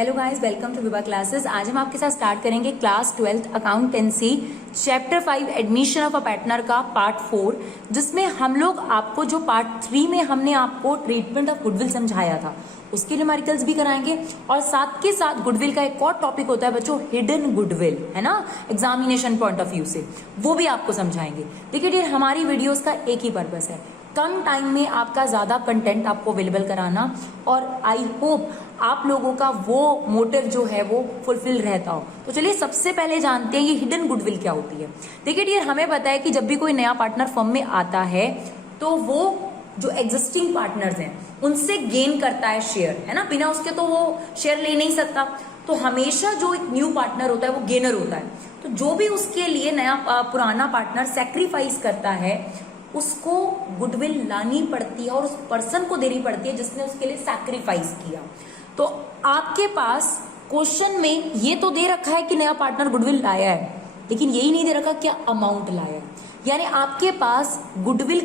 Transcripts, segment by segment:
Hello guys, welcome to Vibha classes. आज हम आपके साथ स्टार्ट करेंगे class 12th accountancy chapter 5 admission of a partner का पार्ट 4, जिसमें हम लोग आपको जो पार्ट 3 में हमने आपको ट्रीटमेंट ऑफ गुडविल समझाया था उसके न्यूमेरिकल्स भी कराएंगे और साथ के साथ गुडविल का एक और टॉपिक होता है बच्चों, हिडन गुडविल, है ना, एग्जामिनेशन पॉइंट ऑफ व्यू से, वो भी आपको समझाएंगे। देखिए डियर, हमारी वीडियोस का एक ही पर्पस है, कम टाइम में आपका ज्यादा कंटेंट आपको अवेलेबल कराना, और आई होप आप लोगों का वो मोटिव जो है वो फुलफिल रहता हो। तो चलिए सबसे पहले जानते हैं ये हिडन गुडविल क्या होती है। देखिए डियर, हमें पता है कि जब भी कोई नया पार्टनर फर्म में आता है तो वो जो एग्जिस्टिंग पार्टनर्स हैं उनसे गेन करता है शेयर, है ना, बिना उसके तो वो शेयर ले नहीं सकता। तो हमेशा जो एक न्यू पार्टनर होता है वो गेनर होता है। तो जो भी उसके लिए नया पुराना पार्टनर सेक्रीफाइस करता है उसको गुडविल लानी पड़ती है और उस पर्सन को देनी पड़ती है जिसने उसके लिए सैक्रिफाइस किया। तो आपके पास क्वेश्चन में ये तो दे रखा है कि नया पार्टनर गुडविल लाया है, लेकिन यही नहीं दे रखा क्या अमाउंट लाया है। यानी आपके पास गुडविल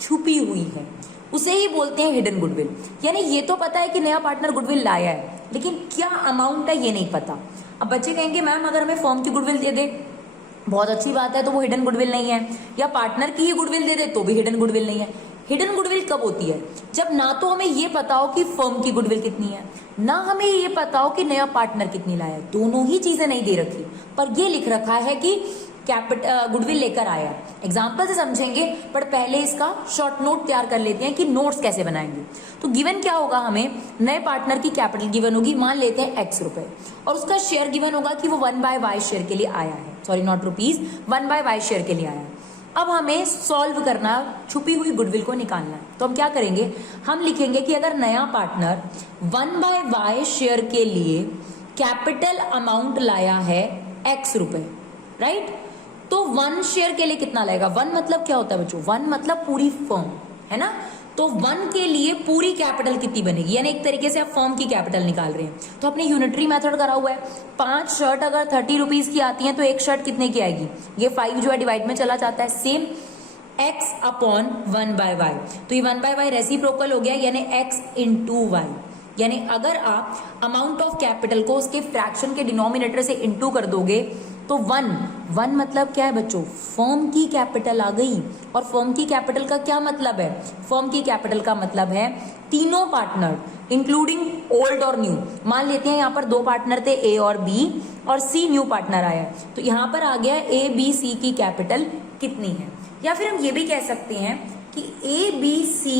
छुपी हुई है, उसे ही बोलते हैं हिडन गुडविल। यानी ये तो पता है कि नया पार्टनर गुडविल लाया है, लेकिन क्या अमाउंट है ये नहीं पता। अब बच्चे कहेंगे मैम अगर हमें फर्म की गुडविल दे दे बहुत अच्छी बात है, तो वो हिडन गुडविल नहीं है, या पार्टनर की ही गुडविल दे दे तो भी हिडन गुडविल नहीं है। हिडन गुडविल कब होती है? जब ना तो हमें ये पता हो कि फर्म की गुडविल कितनी है, ना हमें ये पता हो कि नया पार्टनर कितनी लाया है। दोनों ही चीजें नहीं दे रखी, पर ये लिख रखा है कि गुडविल लेकर आया। एग्जाम्पल से समझेंगे, पर पहले इसका शॉर्ट नोट तैयार कर लेते हैं कि नोट्स कैसे बनाएंगे। तो गिवन क्या होगा, हमें नए पार्टनर की कैपिटल गिवन होगी, मान लेते हैं x रुपए, और उसका शेयर गिवन होगा कि वो 1/y शेयर के लिए आया है, sorry not rupees, 1/y share के लिए आया है। अब हमें सॉल्व करना, छुपी हुई गुडविल को निकालना है। तो हम क्या करेंगे, हम लिखेंगे कि अगर नया पार्टनर 1/y शेयर के लिए कैपिटल अमाउंट लाया है x रुपए, राइट, तो 1 शेयर के लिए कितना लाएगा। 1 मतलब क्या होता है बच्चों, 1 मतलब पूरी फर्म, है ना। तो 1 के लिए पूरी कैपिटल कितनी बनेगी, यानी एक तरीके से आप फर्म की कैपिटल निकाल रहे हैं। तो अपने यूनिटरी मेथड करा हुआ है, 5 शर्ट अगर 30 रुपीज की आती है तो एक शर्ट कितने की आएगी, ये 5 जो है डिवाइड में चला जाता है। सेम x अपॉन 1/y, तो ये 1/y रेसिप्रोकल हो गया, यानी x इंटू y। यानी अगर आप अमाउंट ऑफ कैपिटल को उसके फ्रैक्शन के डिनोमिनेटर से इंटू कर दोगे तो 1 मतलब क्या है बच्चों, फर्म की कैपिटल आ गई। और फर्म की कैपिटल का क्या मतलब है, फर्म की कैपिटल का मतलब है तीनों पार्टनर इंक्लूडिंग ओल्ड और न्यू। मान लेते हैं यहाँ पर 2 पार्टनर थे A और B, और C न्यू पार्टनर आया, तो यहाँ पर आ गया A B C की कैपिटल कितनी है। या फिर हम ये भी कह सकते हैं कि A B C,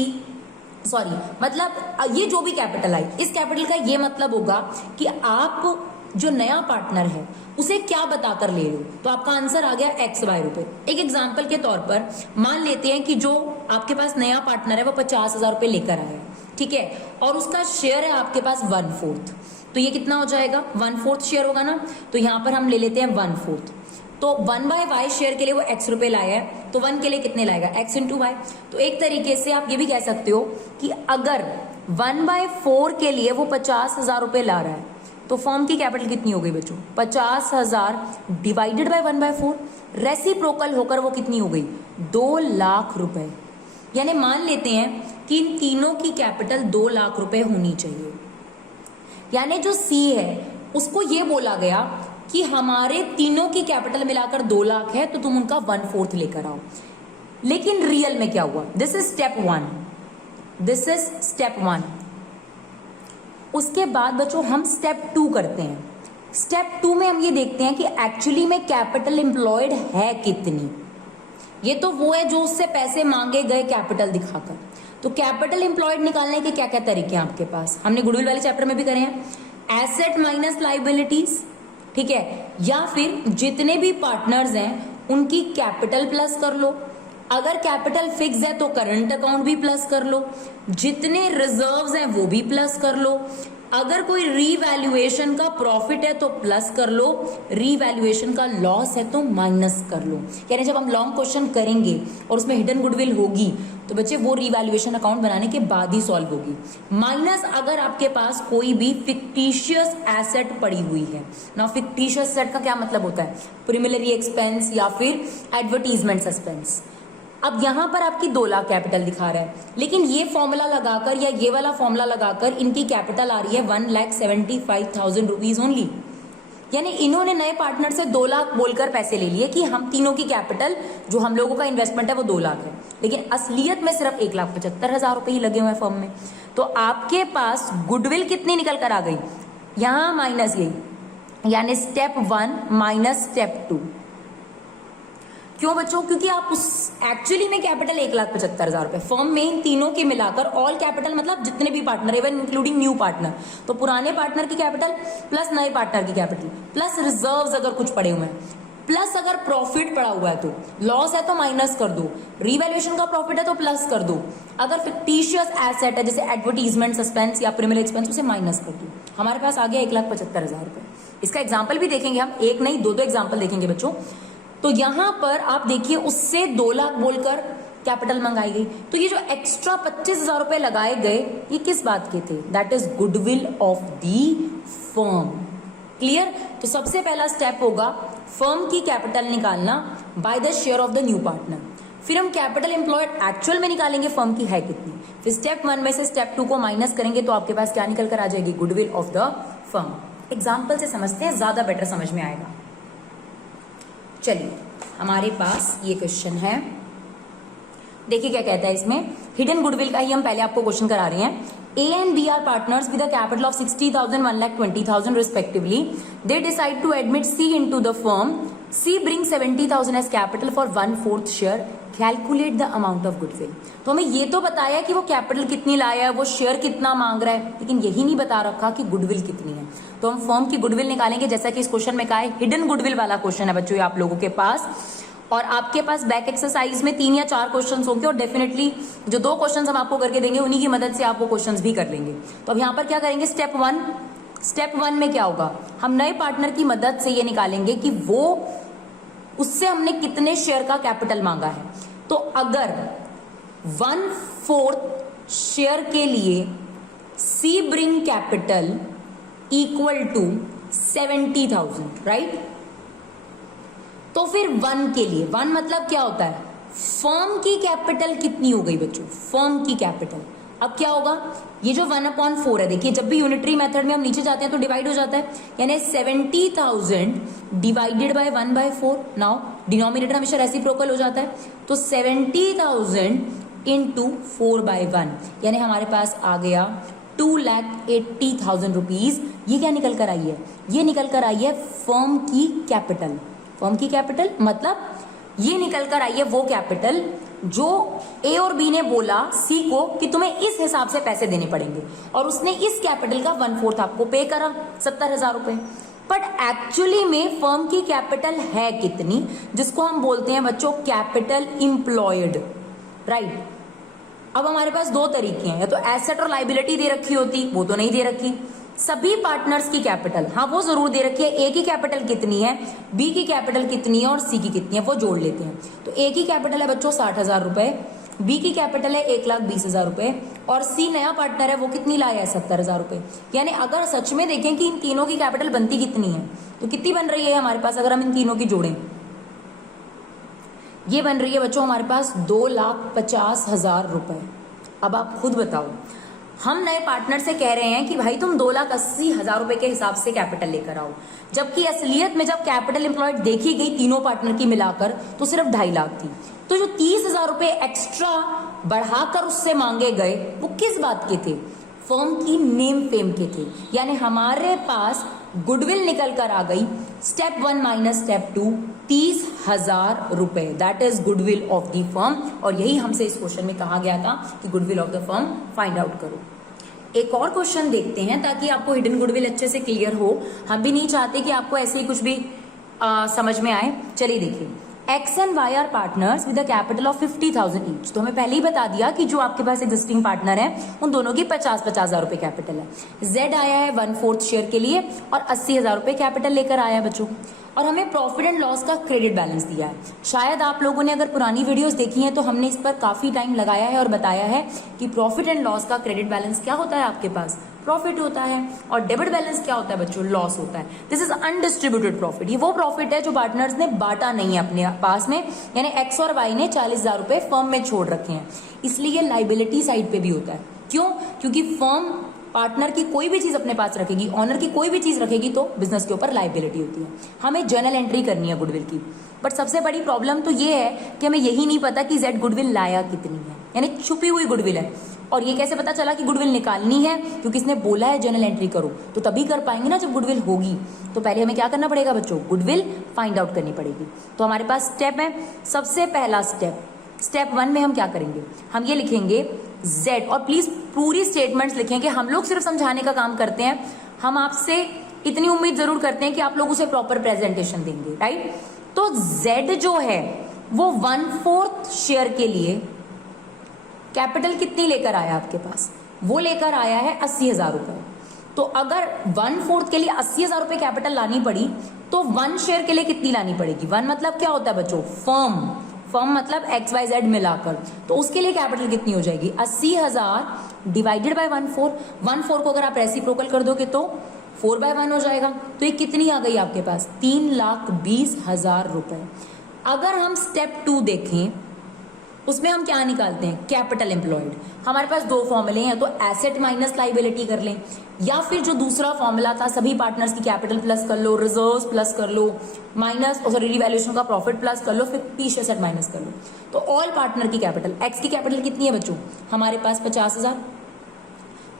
सॉरी मतलब ये जो भी कैपिटल आई, इस कैपिटल का ये मतलब होगा कि आप जो नया पार्टनर है उसे क्या बताकर ले लो। तो आपका आंसर आ गया XY रुपए। एक एग्जांपल के तौर पर मान लेते हैं कि जो आपके पास नया पार्टनर है वो 50,000 रुपए लेकर आया है, ठीक है, और उसका शेयर है आपके पास 1/4, तो ये कितना हो जाएगा, 1/4 शेयर होगा ना। तो यहाँ पर हम ले लेते हैं 1/4, तो 1/y शेयर के लिए वो x रुपए लाया है, तो 1 के लिए कितने लाएगा, x इंटू वाई। तो एक तरीके से आप ये भी कह सकते हो कि अगर 1/4 के लिए वो 50,000 रुपए ला रहा है तो फर्म की कैपिटल कितनी हो गई बच्चों, 50,000 डिवाइडेड बाय 1/4, रेसिप्रोकल होकर वो कितनी हो गई, 2 लाख रुपए। यानी मान लेते हैं कि इन तीनों की कैपिटल 2 लाख रुपए होनी चाहिए। यानी जो C है उसको ये बोला गया कि हमारे तीनों की कैपिटल मिलाकर 2 लाख है, तो तुम उनका 1/4 लेकर आओ। लेकिन रियल में क्या हुआ, this is step 1, this is step 1। उसके बाद बच्चों हम स्टेप 2 करते हैं। स्टेप 2 में हम ये देखते हैं कि एक्चुअली में कैपिटल एम्प्लॉयड है कितनी। ये तो वो है जो उससे पैसे मांगे गए कैपिटल दिखाकर। तो कैपिटल एम्प्लॉयड निकालने के क्या क्या तरीके हैं आपके पास, हमने गुडविल वाले चैप्टर में भी करे हैं, एसेट माइनस लाइबिलिटीज, ठीक है, या फिर जितने भी पार्टनर्स हैं उनकी कैपिटल प्लस कर लो, अगर कैपिटल फिक्स है तो करंट अकाउंट भी प्लस कर लो, जितने रिजर्व्स हैं वो भी प्लस कर लो, अगर कोई रीवैल्यूएशन का प्रॉफिट है तो प्लस कर लो, रीवैल्यूएशन का लॉस है तो माइनस कर लो। यानी जब हम लॉन्ग क्वेश्चन करेंगे और उसमें हिडन गुडविल होगी तो बच्चे वो रीवैल्यूएशन अकाउंट बनाने के बाद ही सॉल्व होगी। माइनस अगर आपके पास कोई भी फिक्टिशियस एसेट पड़ी हुई है ना, फिक्टिशियस एसेट का क्या मतलब होता है, प्रिमिलरी एक्सपेंस या फिर एडवर्टीजमेंट एक्सपेंस। अब यहां पर आपकी 2 लाख कैपिटल दिखा रहा है, लेकिन ये फॉर्मूला लगाकर या ये वाला फॉर्मूला लगाकर इनकी कैपिटल आ रही है 1,75,000 रुपीज ओनली। यानी इन्होंने नए पार्टनर से 2 लाख बोलकर पैसे ले लिए कि हम तीनों की कैपिटल जो हम लोगों का इन्वेस्टमेंट है वो 2 लाख है, लेकिन असलियत में सिर्फ 1,75,000 रुपए ही लगे हुए हैं फर्म में। तो आपके पास गुडविल कितनी निकल कर आ गई, यहां माइनस गई, यानी स्टेप 1 माइनस स्टेप 2। क्यों बच्चों? क्योंकि आप उस एक्चुअली में कैपिटल 1,75,000 रुपए फर्म में इन तीनों के मिलाकर ऑल कैपिटल मतलब जितने भी partner, even including new partner, तो पुराने पार्टनर की कैपिटल प्लस नए पार्टनर की कैपिटल प्लस रिजर्व्स अगर कुछ पड़े हुए हैं, प्लस अगर प्रॉफिट पड़ा हुआ है तो, लॉस है तो माइनस कर दो, रीवैल्यूएशन का प्रॉफिट है तो प्लस कर दो, अगर फिक्टिशियस एसेट है जैसे एडवर्टीजमेंट, सस्पेंस या प्रीमियर एक्सपेंस उसे माइनस कर दो। हमारे पास आ गया 1,75,000 रुपए। इसका एग्जाम्पल भी देखेंगे हम, एक नहीं दो एग्जाम्पल देखेंगे बच्चों। तो यहां पर आप देखिए उससे 2 लाख बोलकर कैपिटल मंगाई गई, तो ये जो एक्स्ट्रा 25,000 रुपए लगाए गए ये किस बात के थे? That is goodwill of the firm. Clear? तो सबसे पहला स्टेप होगा फर्म की कैपिटल निकालना by the share of the new partner. फिर हम कैपिटल एम्प्लॉयड एक्चुअल में निकालेंगे फर्म की है कितनी। फिर स्टेप 1 में से स्टेप 2 को माइनस करेंगे तो आपके पास क्या निकल कर आ जाएगी? Goodwill of the firm. Example से समझते हैं, ज्यादा बेटर समझ में आएगा। चलिए हमारे पास ये क्वेश्चन है, देखिए क्या कहता है इसमें। हिडन गुडविल का ही हम पहले आपको क्वेश्चन करा रहे हैं। A and B are partners with a capital of 60,000, 1,20,000 respectively. They decide to admit C into the firm. C brings 70,000 as capital for 1/4 share. Calculate the amount of goodwill. तो हमें ये तो बताया कि वो कैपिटल कितनी लाया है, वो शेयर कितना मांग रहा है, लेकिन यही नहीं बता रखा कि गुडविल कितनी है। तो हम फर्म की गुडविल निकालेंगे, जैसा कि इस क्वेश्चन में कहा है। हिडन गुडविल वाला क्वेश्चन है बच्चों ये आप लोगों के पास, और आपके पास बैक एक्सरसाइज में 3 या 4 क्वेश्चंस होंगे, और डेफिनेटली जो 2 क्वेश्चंस हम आपको करके देंगे उन्हीं की मदद से आप वो क्वेश्चंस भी कर लेंगे। तो अब यहाँ पर क्या करेंगे? स्टेप 1 में क्या होगा? हम नए पार्टनर की मदद से ये निकालेंगे कि वो उससे हमने कितने शेयर का कैपिटल मांगा है। तो अगर 1/4 शेयर के लिए C bring capital equal to 70,000, right? तो फिर 1 के लिए, 1 मतलब क्या होता है? फर्म की कैपिटल कितनी हो गई बच्चों? फर्म की कैपिटल। अब क्या होगा? ये जो 1/4 है, देखिए जब भी यूनिटरी मेथड में हम नीचे जाते हैं तो डिवाइड हो जाता है, यानी 70,000 डिवाइडेड बाय 1/4। नाउ डिनोमिनेटर हमेशा रेसिप्रोकल हो जाता है, तो 70,000 इंटू 4/1, यानी हमारे पास आ गया 2,80,000 रुपीज। ये क्या निकल कर आई है? ये निकल कर आई है फर्म की कैपिटल। फर्म की कैपिटल मतलब ये निकल कर आई है वो कैपिटल जो ए और बी ने बोला सी को कि तुम्हें इस हिसाब से पैसे देने पड़ेंगे, और उसने इस कैपिटल का 1/4 आपको पे करा, 70,000 रुपए। बट एक्चुअली में फर्म की कैपिटल है कितनी, जिसको हम बोलते हैं बच्चों कैपिटल इंप्लॉयड, राइट? अब हमारे पास 2 तरीके हैं, या तो एसेट और लाइबिलिटी दे रखी होती, वो तो नहीं दे रखी। सभी पार्टनर्स की कैपिटल, हाँ वो जरूर दे रखी है। ए की कैपिटल कितनी है, बी की कैपिटल कितनी है और सी की कितनी है, वो जोड़ लेते हैं। तो ए की कैपिटल है बच्चों 60,000 रुपए, बी की कैपिटल है 1,20,000 रुपए, और सी नया पार्टनर है वो कितनी लाया है? 70,000 रुपए। यानी अगर सच में देखें कि इन तीनों की कैपिटल बनती कितनी है, तो कितनी बन रही है हमारे पास? अगर हम इन तीनों की जोड़ें, ये बन रही है बच्चों हमारे पास 2,50,000 रुपए। अब आप खुद बताओ, हम नए पार्टनर से कह रहे हैं कि भाई तुम 2,80,000 रुपए के हिसाब से कैपिटल लेकर आओ, जबकि असलियत में जब कैपिटल एम्प्लॉयड देखी गई तीनों पार्टनर की मिलाकर तो सिर्फ 2.5 लाख थी। तो जो 30,000 रुपए एक्स्ट्रा बढ़ाकर उससे मांगे गए वो किस बात के थे? फर्म की नेम फेम के थे। यानी हमारे पास गुडविल निकल कर आ गई स्टेप 1 माइनस स्टेप 2, 30,000 रुपए। That is goodwill of the firm, और यही हमसे इस क्वेश्चन में कहा गया था कि goodwill of the firm find out करो। एक और क्वेश्चन देखते हैं ताकि आपको हिडन गुडविल अच्छे से क्लियर हो। हम भी नहीं चाहते कि आपको ऐसे ही कुछ भी समझ में आए। चलिए देखिए, X and Y are partners with a capital of 50,000 each। तो हमें पहले ही बता दिया कि जो आपके पास एग्जिस्टिंग पार्टनर है उन दोनों की 50,000 रुपए कैपिटल है। Z आया है 1/4 शेयर के लिए और 80,000 रुपए कैपिटल लेकर आया है बच्चों, और हमें प्रॉफिट एंड लॉस का क्रेडिट बैलेंस दिया है। शायद आप लोगों ने अगर पुरानी वीडियोस देखी हैं तो हमने इस पर काफी टाइम लगाया है और बताया है कि प्रॉफिट एंड लॉस का क्रेडिट बैलेंस क्या होता है आपके पास, प्रॉफिट होता है। और डेबिट बैलेंस क्या होता है बच्चों? लॉस होता है। This is undistributed profit. ये वो प्रॉफिट है जो पार्टनर्स ने बांटा नहीं है अपने पास में, यानी एक्स और वाई ने 40,000 रुपए फर्म में छोड़ रखे हैं, इसलिए ये लाइबिलिटी साइड पे भी होता है। क्यों? क्योंकि फर्म पार्टनर की कोई भी चीज अपने पास रखेगी, ऑनर की कोई भी चीज रखेगी तो बिजनेस के ऊपर लाइबिलिटी होती है। हमें जर्नल एंट्री करनी है गुडविल की, बट सबसे बड़ी प्रॉब्लम तो ये है कि हमें यही नहीं पता कि जेड गुडविल लाया कितनी है, यानी छुपी हुई गुडविल है। और ये कैसे पता चला कि गुडविल निकालनी है? क्योंकि इसने बोला है जर्नल एंट्री करो, तो तभी कर पाएंगे ना जब गुडविल होगी। तो पहले हमें क्या करना पड़ेगा बच्चों? गुडविल फाइंड आउट करनी पड़ेगी। तो हमारे पास स्टेप है। सबसे पहला स्टेप 1 में हम क्या करेंगे? हम ये लिखेंगे Z, और प्लीज पूरी स्टेटमेंट्स लिखेंगे। हम लोग सिर्फ समझाने का काम करते हैं, हम आपसे इतनी उम्मीद जरूर करते हैं कि आप लोग उसे प्रॉपर प्रेजेंटेशन देंगे, राइट? तो Z जो है वो 1/4 शेयर के लिए कैपिटल कितनी लेकर आया आपके पास? वो लेकर आया है 80,000 रुपए। तो अगर 1/4 के लिए 80,000 रुपए कैपिटल लानी पड़ी तो 1 शेयर के लिए कितनी लानी पड़ेगी? 1 मतलब क्या होता है बच्चों? फर्म मतलब XYZ मिलाकर, तो उसके लिए कैपिटल कितनी हो जाएगी? 80,000 डिवाइडेड बाय 1/4। 1/4 को अगर आप रेसिप्रोकल कर दोगे तो 4/1 हो जाएगा। तो ये कितनी आ गई आपके पास? 3,20,000 रुपए। अगर हम स्टेप 2 देखें, उसमें हम क्या निकालते हैं? Capital employed. हमारे पास 2 फॉर्मूले हैं, तो एसेट माइनस लाइबिलिटी कर लें, या फिर जो दूसरा फॉर्मूला था सभी पार्टनर्स की कैपिटल प्लस कर लो, रिजर्व्स प्लस कर लो, माइनस रिवैल्यूएशन का प्रॉफिट प्लस कर लो, फिर पी एसेट माइनस कर लो। तो ऑल पार्टनर की कैपिटल, एक्स की कैपिटल कितनी है बच्चों? हमारे पास 50,000।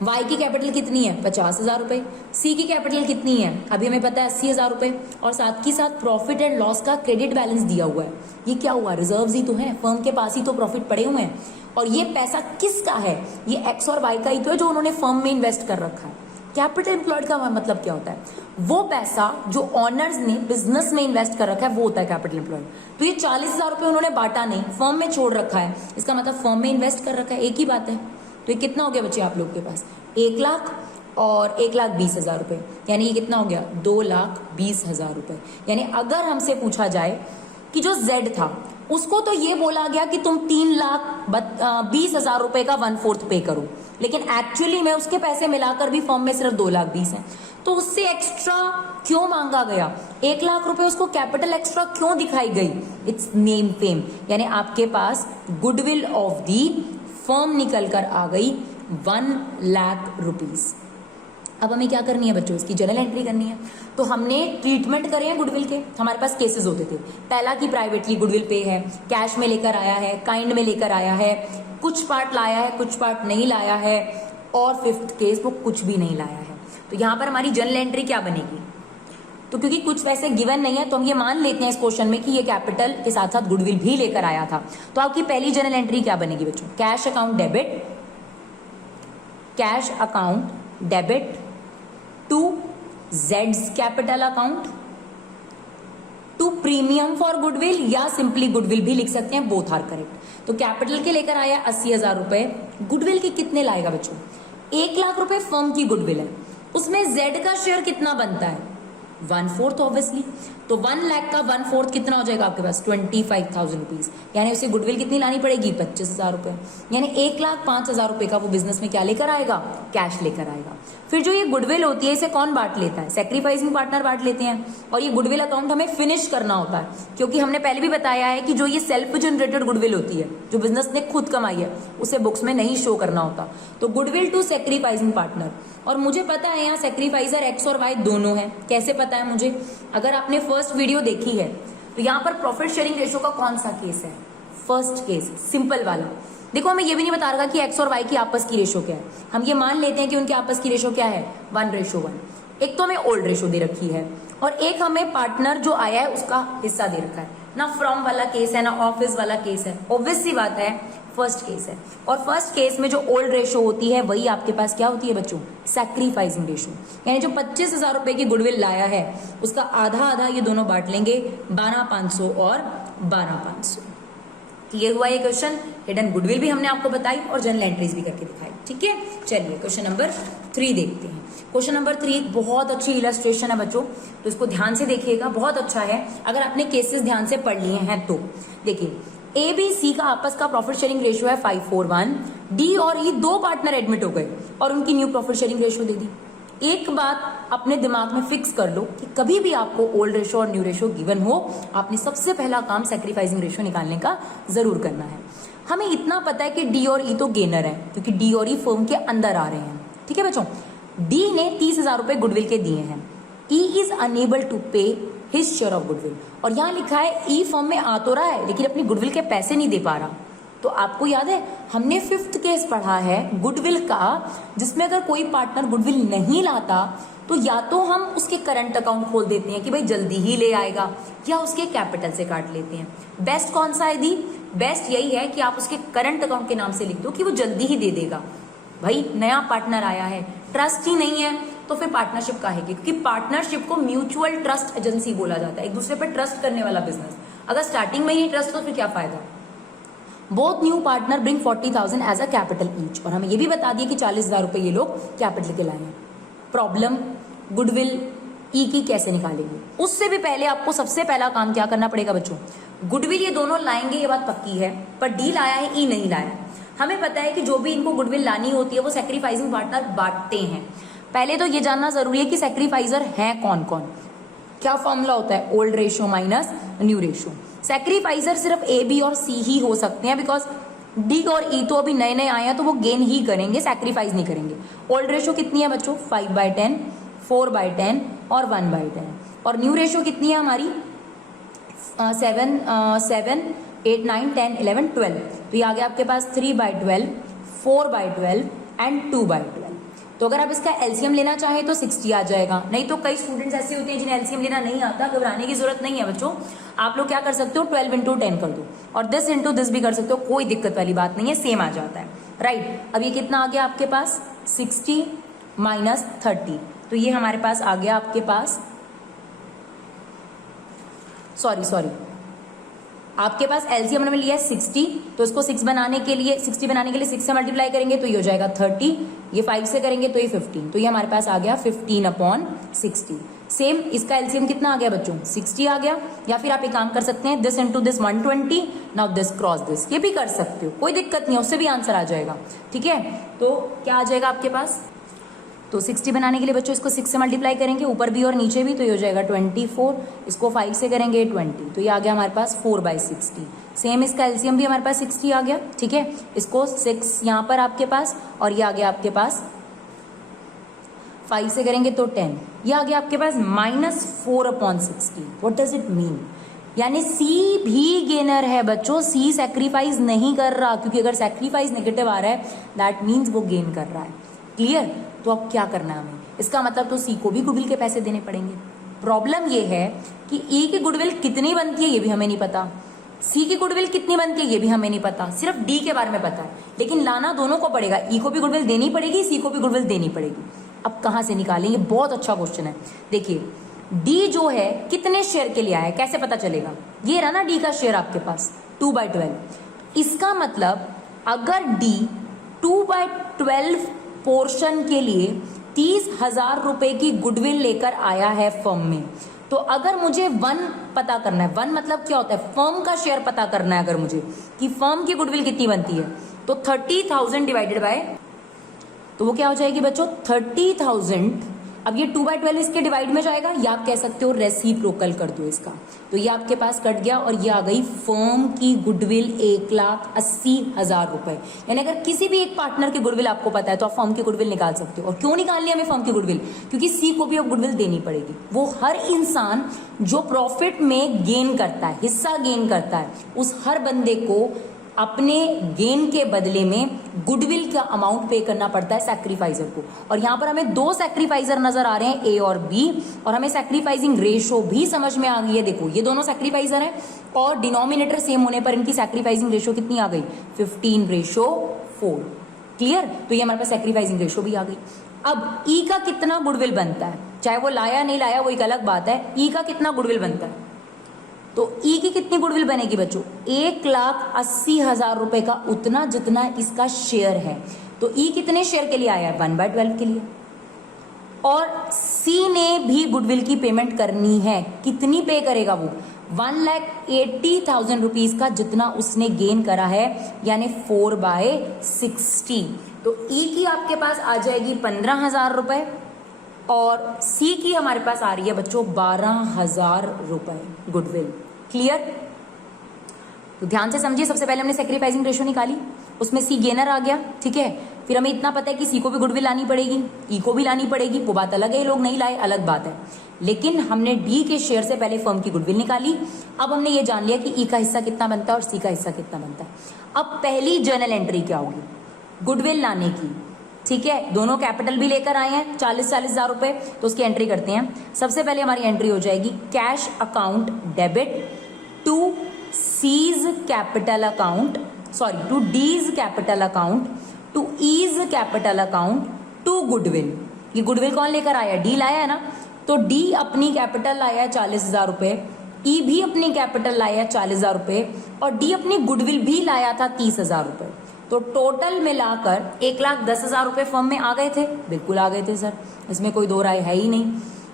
वाई की कैपिटल कितनी है? 50,000 रुपए। सी की कैपिटल कितनी है? अभी हमें पता है 80,000 रुपए। और साथ ही साथ प्रॉफिट एंड लॉस का क्रेडिट बैलेंस दिया हुआ है। ये क्या हुआ? रिजर्व्स ही तो है, फर्म के पास ही तो प्रॉफिट पड़े हुए हैं। और ये पैसा किसका है? ये एक्स और वाई का ही तो है जो उन्होंने फर्म में इन्वेस्ट कर रखा है। कैपिटल एम्प्लॉयड का मतलब क्या होता है? वो पैसा जो ऑनर्स ने बिजनेस में इन्वेस्ट कर रखा है वो होता है कैपिटल एम्प्लॉयड। तो ये 40,000 रुपए उन्होंने बांटा नहीं, फर्म में छोड़ रखा है, इसका मतलब फर्म में इन्वेस्ट कर रखा है, एक ही बात है। तो ये कितना हो गया बच्चे आप लोग के पास? 1 लाख और 1,20,000 रुपए, यानी ये कितना हो गया? 2,20,000 रुपए। यानी अगर हमसे पूछा जाए कि जो Z था उसको तो ये बोला गया कि तुम 3,20,000 रुपए का 1/4 पे करो, लेकिन एक्चुअली में उसके पैसे मिलाकर भी फर्म में सिर्फ 2,20,000 है। तो उससे एक्स्ट्रा क्यों मांगा गया? 1 लाख रुपए उसको कैपिटल एक्स्ट्रा क्यों दिखाई गई? इट्स नेम फेम, यानी आपके पास गुडविल ऑफ दी फर्म निकल कर आ गई 1 लाख रुपीज। अब हमें क्या करनी है बच्चों? इसकी जर्नल एंट्री करनी है। तो हमने ट्रीटमेंट करे हैं गुडविल के। हमारे पास केसेस होते थे, पहला कि प्राइवेटली गुडविल पे है, कैश में लेकर आया है, काइंड में लेकर आया है, कुछ पार्ट लाया है, कुछ पार्ट नहीं लाया है, और 5th केस वो कुछ भी नहीं लाया है। तो यहाँ पर हमारी जर्नल एंट्री क्या बनेगी? तो क्योंकि कुछ पैसे गिवन नहीं है तो हम ये मान लेते हैं इस क्वेश्चन में कि ये कैपिटल के साथ साथ गुडविल भी लेकर आया था। तो आपकी पहली जर्नल एंट्री क्या बनेगी बच्चों? Cash account debit to Z's capital account to premium for goodwill, या सिंपली गुडविल भी लिख सकते हैं, बोथ आर करेक्ट। तो कैपिटल के लेकर आया 80,000 रुपए, गुडविल के कितने लाएगा बच्चों? 1 लाख रुपए फर्म की गुडविल है, उसमें Z का शेयर कितना बनता है? 1/4 ऑब्वियसली। तो 1 लाख का 1/4 कितना हो जाएगा आपके पास? 25,000 रुपीज। यानी उसे गुडविल कितनी लानी पड़ेगी? 25,000 रुपए। यानी 1,05,000 रुपए का वो बिजनेस में क्या लेकर आएगा? कैश लेकर आएगा। फिर जो ये गुडविल होती है इसे कौन बांट लेता है? सैक्रिफाइसिंग पार्टनर बांट लेते हैं। और ये गुडविल अकाउंट हमें फिनिश करना होता है, क्योंकि हमने पहले भी बताया है कि जो ये सेल्फ जनरेटेड गुडविल होती है, जो बिजनेस ने खुद कमाई है, उसे बुक्स में नहीं शो करना होता। तो गुडविल टू सैक्रिफाइसिंग पार्टनर। और मुझे पता है यहाँ सैक्रिफाइसर एक्स और वाई दोनों है। कैसे पता है मुझे? अगर आपने फर्स्ट वीडियो देखी है तो यहाँ पर प्रॉफिट शेयरिंग रेशो का कौन सा केस है? फर्स्ट केस, सिंपल वाला। देखो हमें ये भी नहीं बता रहा कि एक्स और वाई की आपस की रेशो क्या है, हम ये मान लेते हैं कि उनकी आपस की रेशो क्या है? 1:1। एक तो हमें ओल्ड रेशो दे रखी है, और एक हमें पार्टनर जो आया है उसका हिस्सा दे रखा है। ना फ्रॉम वाला केस है ना ऑफिस वाला केस है, ऑब्वियस सी बात है फर्स्ट केस है। और फर्स्ट केस में जो ओल्ड रेशो होती है वही आपके पास क्या होती है बच्चों? Sacrificing ratio. यानी जो 25,000 रुपए की गुडविल लाया है उसका आधा आधा ये दोनों बांट लेंगे, 12,500 और 12,500। क्लियर हुआ ये क्वेश्चन? हिडन गुडविल भी हमने आपको बताई और जर्नल एंट्रीज भी करके दिखाई। ठीक है, चलिए क्वेश्चन नंबर 3 देखते हैं। क्वेश्चन नंबर 3 एक बहुत अच्छी इलस्ट्रेशन है बच्चों, तो इसको ध्यान से देखिएगा, बहुत अच्छा है। अगर आपने केसेस ध्यान से पढ़ लिए हैं तो देखिए, ए बी सी का आपस का प्रॉफिट शेयरिंग रेशियो है 5:1, डी और ई दो पार्टनर एडमिट हो गए और उनकी न्यू प्रॉफिट शेयरिंग रेशियो दे दी। एक बात अपने दिमाग में फिक्स कर लो कि कभी भी आपको ओल्ड रेशो और न्यू रेशो गिवन हो, आपने सबसे पहला काम सैक्रिफाइसिंग रेशो निकालने का जरूर करना है। हमें इतना पता है कि डी और ई तो गेनर है क्योंकि डी और ई फर्म के अंदर आ रहे हैं। ठीक है बच्चों, डी ने 30,000 रुपए गुडविल के दिए हैं। ई इज अनेबल टू पे हिज शेयर ऑफ गुडविल, और यहां लिखा है ई फर्म में आ तो रहा है लेकिन अपनी गुडविल के पैसे नहीं दे पा रहा। तो आपको याद है हमने 5th केस पढ़ा है गुडविल का, जिसमें अगर कोई पार्टनर गुडविल नहीं लाता तो या तो हम उसके करंट अकाउंट खोल देते हैं कि भाई जल्दी ही ले आएगा, या उसके कैपिटल से काट लेते हैं। बेस्ट कौन सा है दी? बेस्ट यही है कि आप उसके करंट अकाउंट के नाम से लिख दो कि वो जल्दी ही दे देगा। भाई नया पार्टनर आया है, ट्रस्ट ही नहीं है तो फिर पार्टनरशिप काहेगी, क्योंकि पार्टनरशिप को म्यूचुअल ट्रस्ट एजेंसी बोला जाता है, एक दूसरे पर ट्रस्ट करने वाला बिजनेस। अगर स्टार्टिंग में ही ट्रस्ट तो फिर क्या फायदा। Both new partner bring 40,000 as a capital each, और हमें ये भी बता दिया कि 40,000 रुपए ये लोग कैपिटल के लाए हैं। प्रॉब्लम गुडविल ई की कैसे निकालेंगे, उससे भी पहले आपको सबसे पहला काम क्या करना पड़ेगा बच्चों। गुडविल ये दोनों लाएंगे, ये बात पक्की है, पर डी लाया है ई नहीं लाया। हमें पता है कि जो भी इनको गुडविल लानी होती है वो सैक्रिफाइसिंग पार्टनर बांटते हैं। पहले तो ये जानना जरूरी है कि सैक्रिफाइजर है कौन कौन। क्या फॉर्मूला होता है? Old ratio minus new ratio. Sacrificer सिर्फ ए बी और सी ही हो सकते हैं, बिकॉज डी और ई तो अभी नए नए आए हैं तो वो गेन ही करेंगे, सैक्रिफाइस नहीं करेंगे। ओल्ड रेशियो कितनी है बच्चों? 5/10, 4/10 और 1/10। और न्यू रेशियो कितनी है हमारी? 7, 8, 9, 10, 11, 12। तो ये आ गया आपके पास 3/12, 4/12 एंड 2/12। तो अगर आप इसका एलसीएम लेना चाहें तो 60 आ जाएगा। नहीं तो कई स्टूडेंट्स ऐसे होते हैं जिन्हें एलसीएम लेना नहीं आता, घबराने की जरूरत नहीं है बच्चों। आप लोग क्या कर सकते हो, 12 × 10 कर दो और दिस × दिस भी कर सकते हो, कोई दिक्कत वाली बात नहीं है, सेम आ जाता है। राइट, अब ये कितना आ गया आपके पास? 60 माइनस 30, तो ये हमारे पास आ गया आपके पास, सॉरी आपके पास एलसीएम में लिया है 60, तो इसको 60 बनाने के लिए 6 से मल्टीप्लाई करेंगे तो ये हो जाएगा 30, ये 5 से करेंगे तो ये 15, तो ये हमारे पास आ गया 15/60। सेम इसका एलसीएम कितना आ गया बच्चों? 60 आ गया। या फिर आप एक काम कर सकते हैं, this × this 120, now this cross this, ये भी कर सकते हो, कोई दिक्कत नहीं है, उससे भी आंसर आ जाएगा। ठीक है, तो क्या आ जाएगा आपके पास? तो 60 बनाने के लिए बच्चों इसको 6 से मल्टीप्लाई करेंगे, ऊपर भी और नीचे भी, तो ये हो जाएगा 24, इसको 5 से करेंगे 20, तो ये आ गया हमारे पास 4/60। सेम इसका एलसीएम भी हमारे पास 60 आ गया। ठीक है, इसको 6 यहाँ पर आपके पास, और ये आ गया आपके पास 5 से करेंगे तो 10, ये आ गया आपके पास -4/60। What does it mean? यानी सी भी गेनर है बच्चों, सी सैक्रिफाइस नहीं कर रहा, क्योंकि अगर सैक्रिफाइस नेगेटिव आ रहा है दैट मीन्स वो गेन कर रहा है। क्लियर? तो अब क्या करना है हमें? इसका मतलब तो सी को भी गुडविल के पैसे देने पड़ेंगे। प्रॉब्लम ये है कि ई की गुडविल कितनी बनती है ये भी हमें नहीं पता, सी की गुडविल कितनी बनती है ये भी हमें नहीं पता, सिर्फ डी के बारे में पता है, लेकिन लाना दोनों को पड़ेगा, ई को भी गुडविल देनी पड़ेगी, सी को भी गुडविल देनी पड़ेगी। अब कहां से निकालेंगे? बहुत अच्छा क्वेश्चन है। देखिए डी जो है कितने शेयर के लिए आया है, कैसे पता चलेगा? ये रहा ना डी का शेयर आपके पास 2/12। इसका मतलब अगर डी 2/12 पोर्शन के लिए 30,000 रुपए की गुडविल लेकर आया है फर्म में, तो अगर मुझे 1 पता करना है, 1 मतलब क्या होता है? फर्म का शेयर पता करना है अगर मुझे, कि फर्म की गुडविल कितनी बनती है, तो 30,000 डिवाइडेड बाय, तो वो क्या हो जाएगी बच्चों? 30,000। अब ये 2/12 इसके डिवाइड में जाएगा, या आप कह सकते हो रेसिप्रोकल कर दो इसका, तो ये आपके पास कट गया और ये आ गई फर्म की गुडविल 1,80,000 रुपए। यानी अगर किसी भी एक पार्टनर की गुडविल आपको पता है तो आप फर्म की गुडविल निकाल सकते हो। और क्यों निकालनी है हमें फर्म की गुडविल? क्योंकि सी को भी अब गुडविल देनी पड़ेगी। वो हर इंसान जो प्रॉफिट में गेन करता है, हिस्सा गेन करता है, उस हर बंदे को अपने गेन के बदले में गुडविल का अमाउंट पे करना पड़ता है सैक्रिफाइजर को। और यहां पर हमें 2 सैक्रिफाइजर नजर आ रहे हैं, ए और बी, और हमें सैक्रिफाइसिंग रेशो भी समझ में आ गई है। देखो ये दोनों सैक्रिफाइजर हैं और डिनोमिनेटर सेम होने पर इनकी सैक्रिफाइसिंग रेशो कितनी आ गई? 15/4। क्लियर? तो ये हमारे पास सैक्रिफाइसिंग रेशो भी आ गई। अब ई का कितना गुडविल बनता है, चाहे वो लाया नहीं लाया वो एक अलग बात है, ई का कितना गुडविल बनता है? तो ई की कितनी गुडविल बनेगी बच्चों? 1,80,000 रुपए का, उतना जितना इसका शेयर है। तो ई कितने शेयर के लिए आया है? 1/12 के लिए। और सी ने भी गुडविल की पेमेंट करनी है, कितनी पे करेगा वो? 1,80,000 रुपीज का जितना उसने गेन करा है, यानी 4/60। तो ई की आपके पास आ जाएगी 15,000 रुपए और सी की हमारे पास आ रही है बच्चों 12,000 रुपए गुडविल। क्लियर? तो ध्यान से समझिए, सबसे पहले हमने सैक्रिफाइसिंग रेशियो निकाली, उसमें सी गेनर आ गया, ठीक है। फिर हमें इतना पता है कि सी को भी गुडविल लानी पड़ेगी, ई को भी लानी पड़ेगी, वो बात अलग है, ये लोग नहीं लाए अलग बात है, लेकिन हमने डी के शेयर से पहले फर्म की गुडविल निकाली। अब हमने ये जान लिया कि ई का हिस्सा कितना बनता है और सी का हिस्सा कितना बनता है। अब पहली जर्नल एंट्री क्या होगी? गुडविल लाने की, ठीक है। दोनों कैपिटल भी लेकर आए हैं, 40,000 रुपए, तो उसकी एंट्री करते हैं। सबसे पहले हमारी एंट्री हो जाएगी cash account debit to C's capital account, sorry to D's capital account to E's capital account to goodwill. ये गुडविल कौन लेकर आया? डी लाया है ना, तो डी अपनी कैपिटल लाया है 40,000 रुपए, ई भी अपनी कैपिटल लाया है 40,000 रुपए और डी अपनी गुडविल भी लाया था 30,000 रुपए। तो टोटल मिलाकर 1,10,000 रुपए फर्म में आ गए थे। बिल्कुल आ गए थे सर, इसमें कोई दो राय है ही नहीं।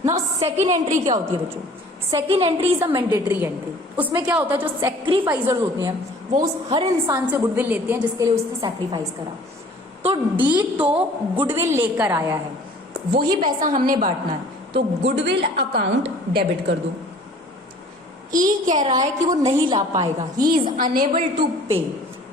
नाउ सेकंड एंट्री क्या होती है बच्चों? Second entry is a mandatory entry. उसमें क्या होता है, जो सैक्रिफाइजर्स होते हैं वो उस हर इंसान से गुडविल लेते हैं जिसके लिए उसने सैक्रिफाइस करा। तो डी तो गुडविल लेकर आया है, वही पैसा हमने बांटना है, तो गुडविल अकाउंट डेबिट कर दो। ई कह रहा है कि वो नहीं ला पाएगा, ही इज अनेबल टू पे,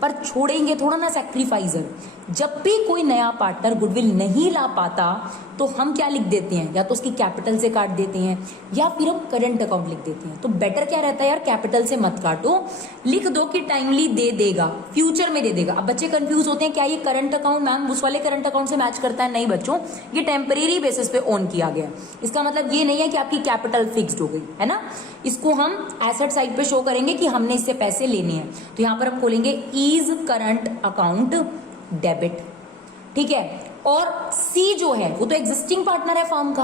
पर छोड़ेंगे थोड़ा ना सैक्रिफाइजर। जब भी कोई नया पार्टनर गुडविल नहीं ला पाता तो हम क्या लिख देते हैं, या तो उसकी कैपिटल से काट देते हैं या फिर हम करंट अकाउंट लिख देते हैं। तो बेटर क्या रहता है यार, कैपिटल से मत काटो, लिख दो कि टाइमली दे देगा, फ्यूचर में दे देगा। अब बच्चे कंफ्यूज होते हैं, क्या ये करंट अकाउंट मैम उस वाले करंट अकाउंट से मैच करता है? नहीं बच्चों, ये टेम्परेरी बेसिस पे ऑन किया गया। इसका मतलब ये नहीं है कि आपकी कैपिटल फिक्स्ड हो गई है ना, इसको हम एसेट साइड पे शो करेंगे कि हमने इससे पैसे लेने हैं। तो यहां पर हम खोलेंगे ईज करंट अकाउंट डेबिट, ठीक है। और सी जो है वो तो एग्जिस्टिंग पार्टनर है फर्म का,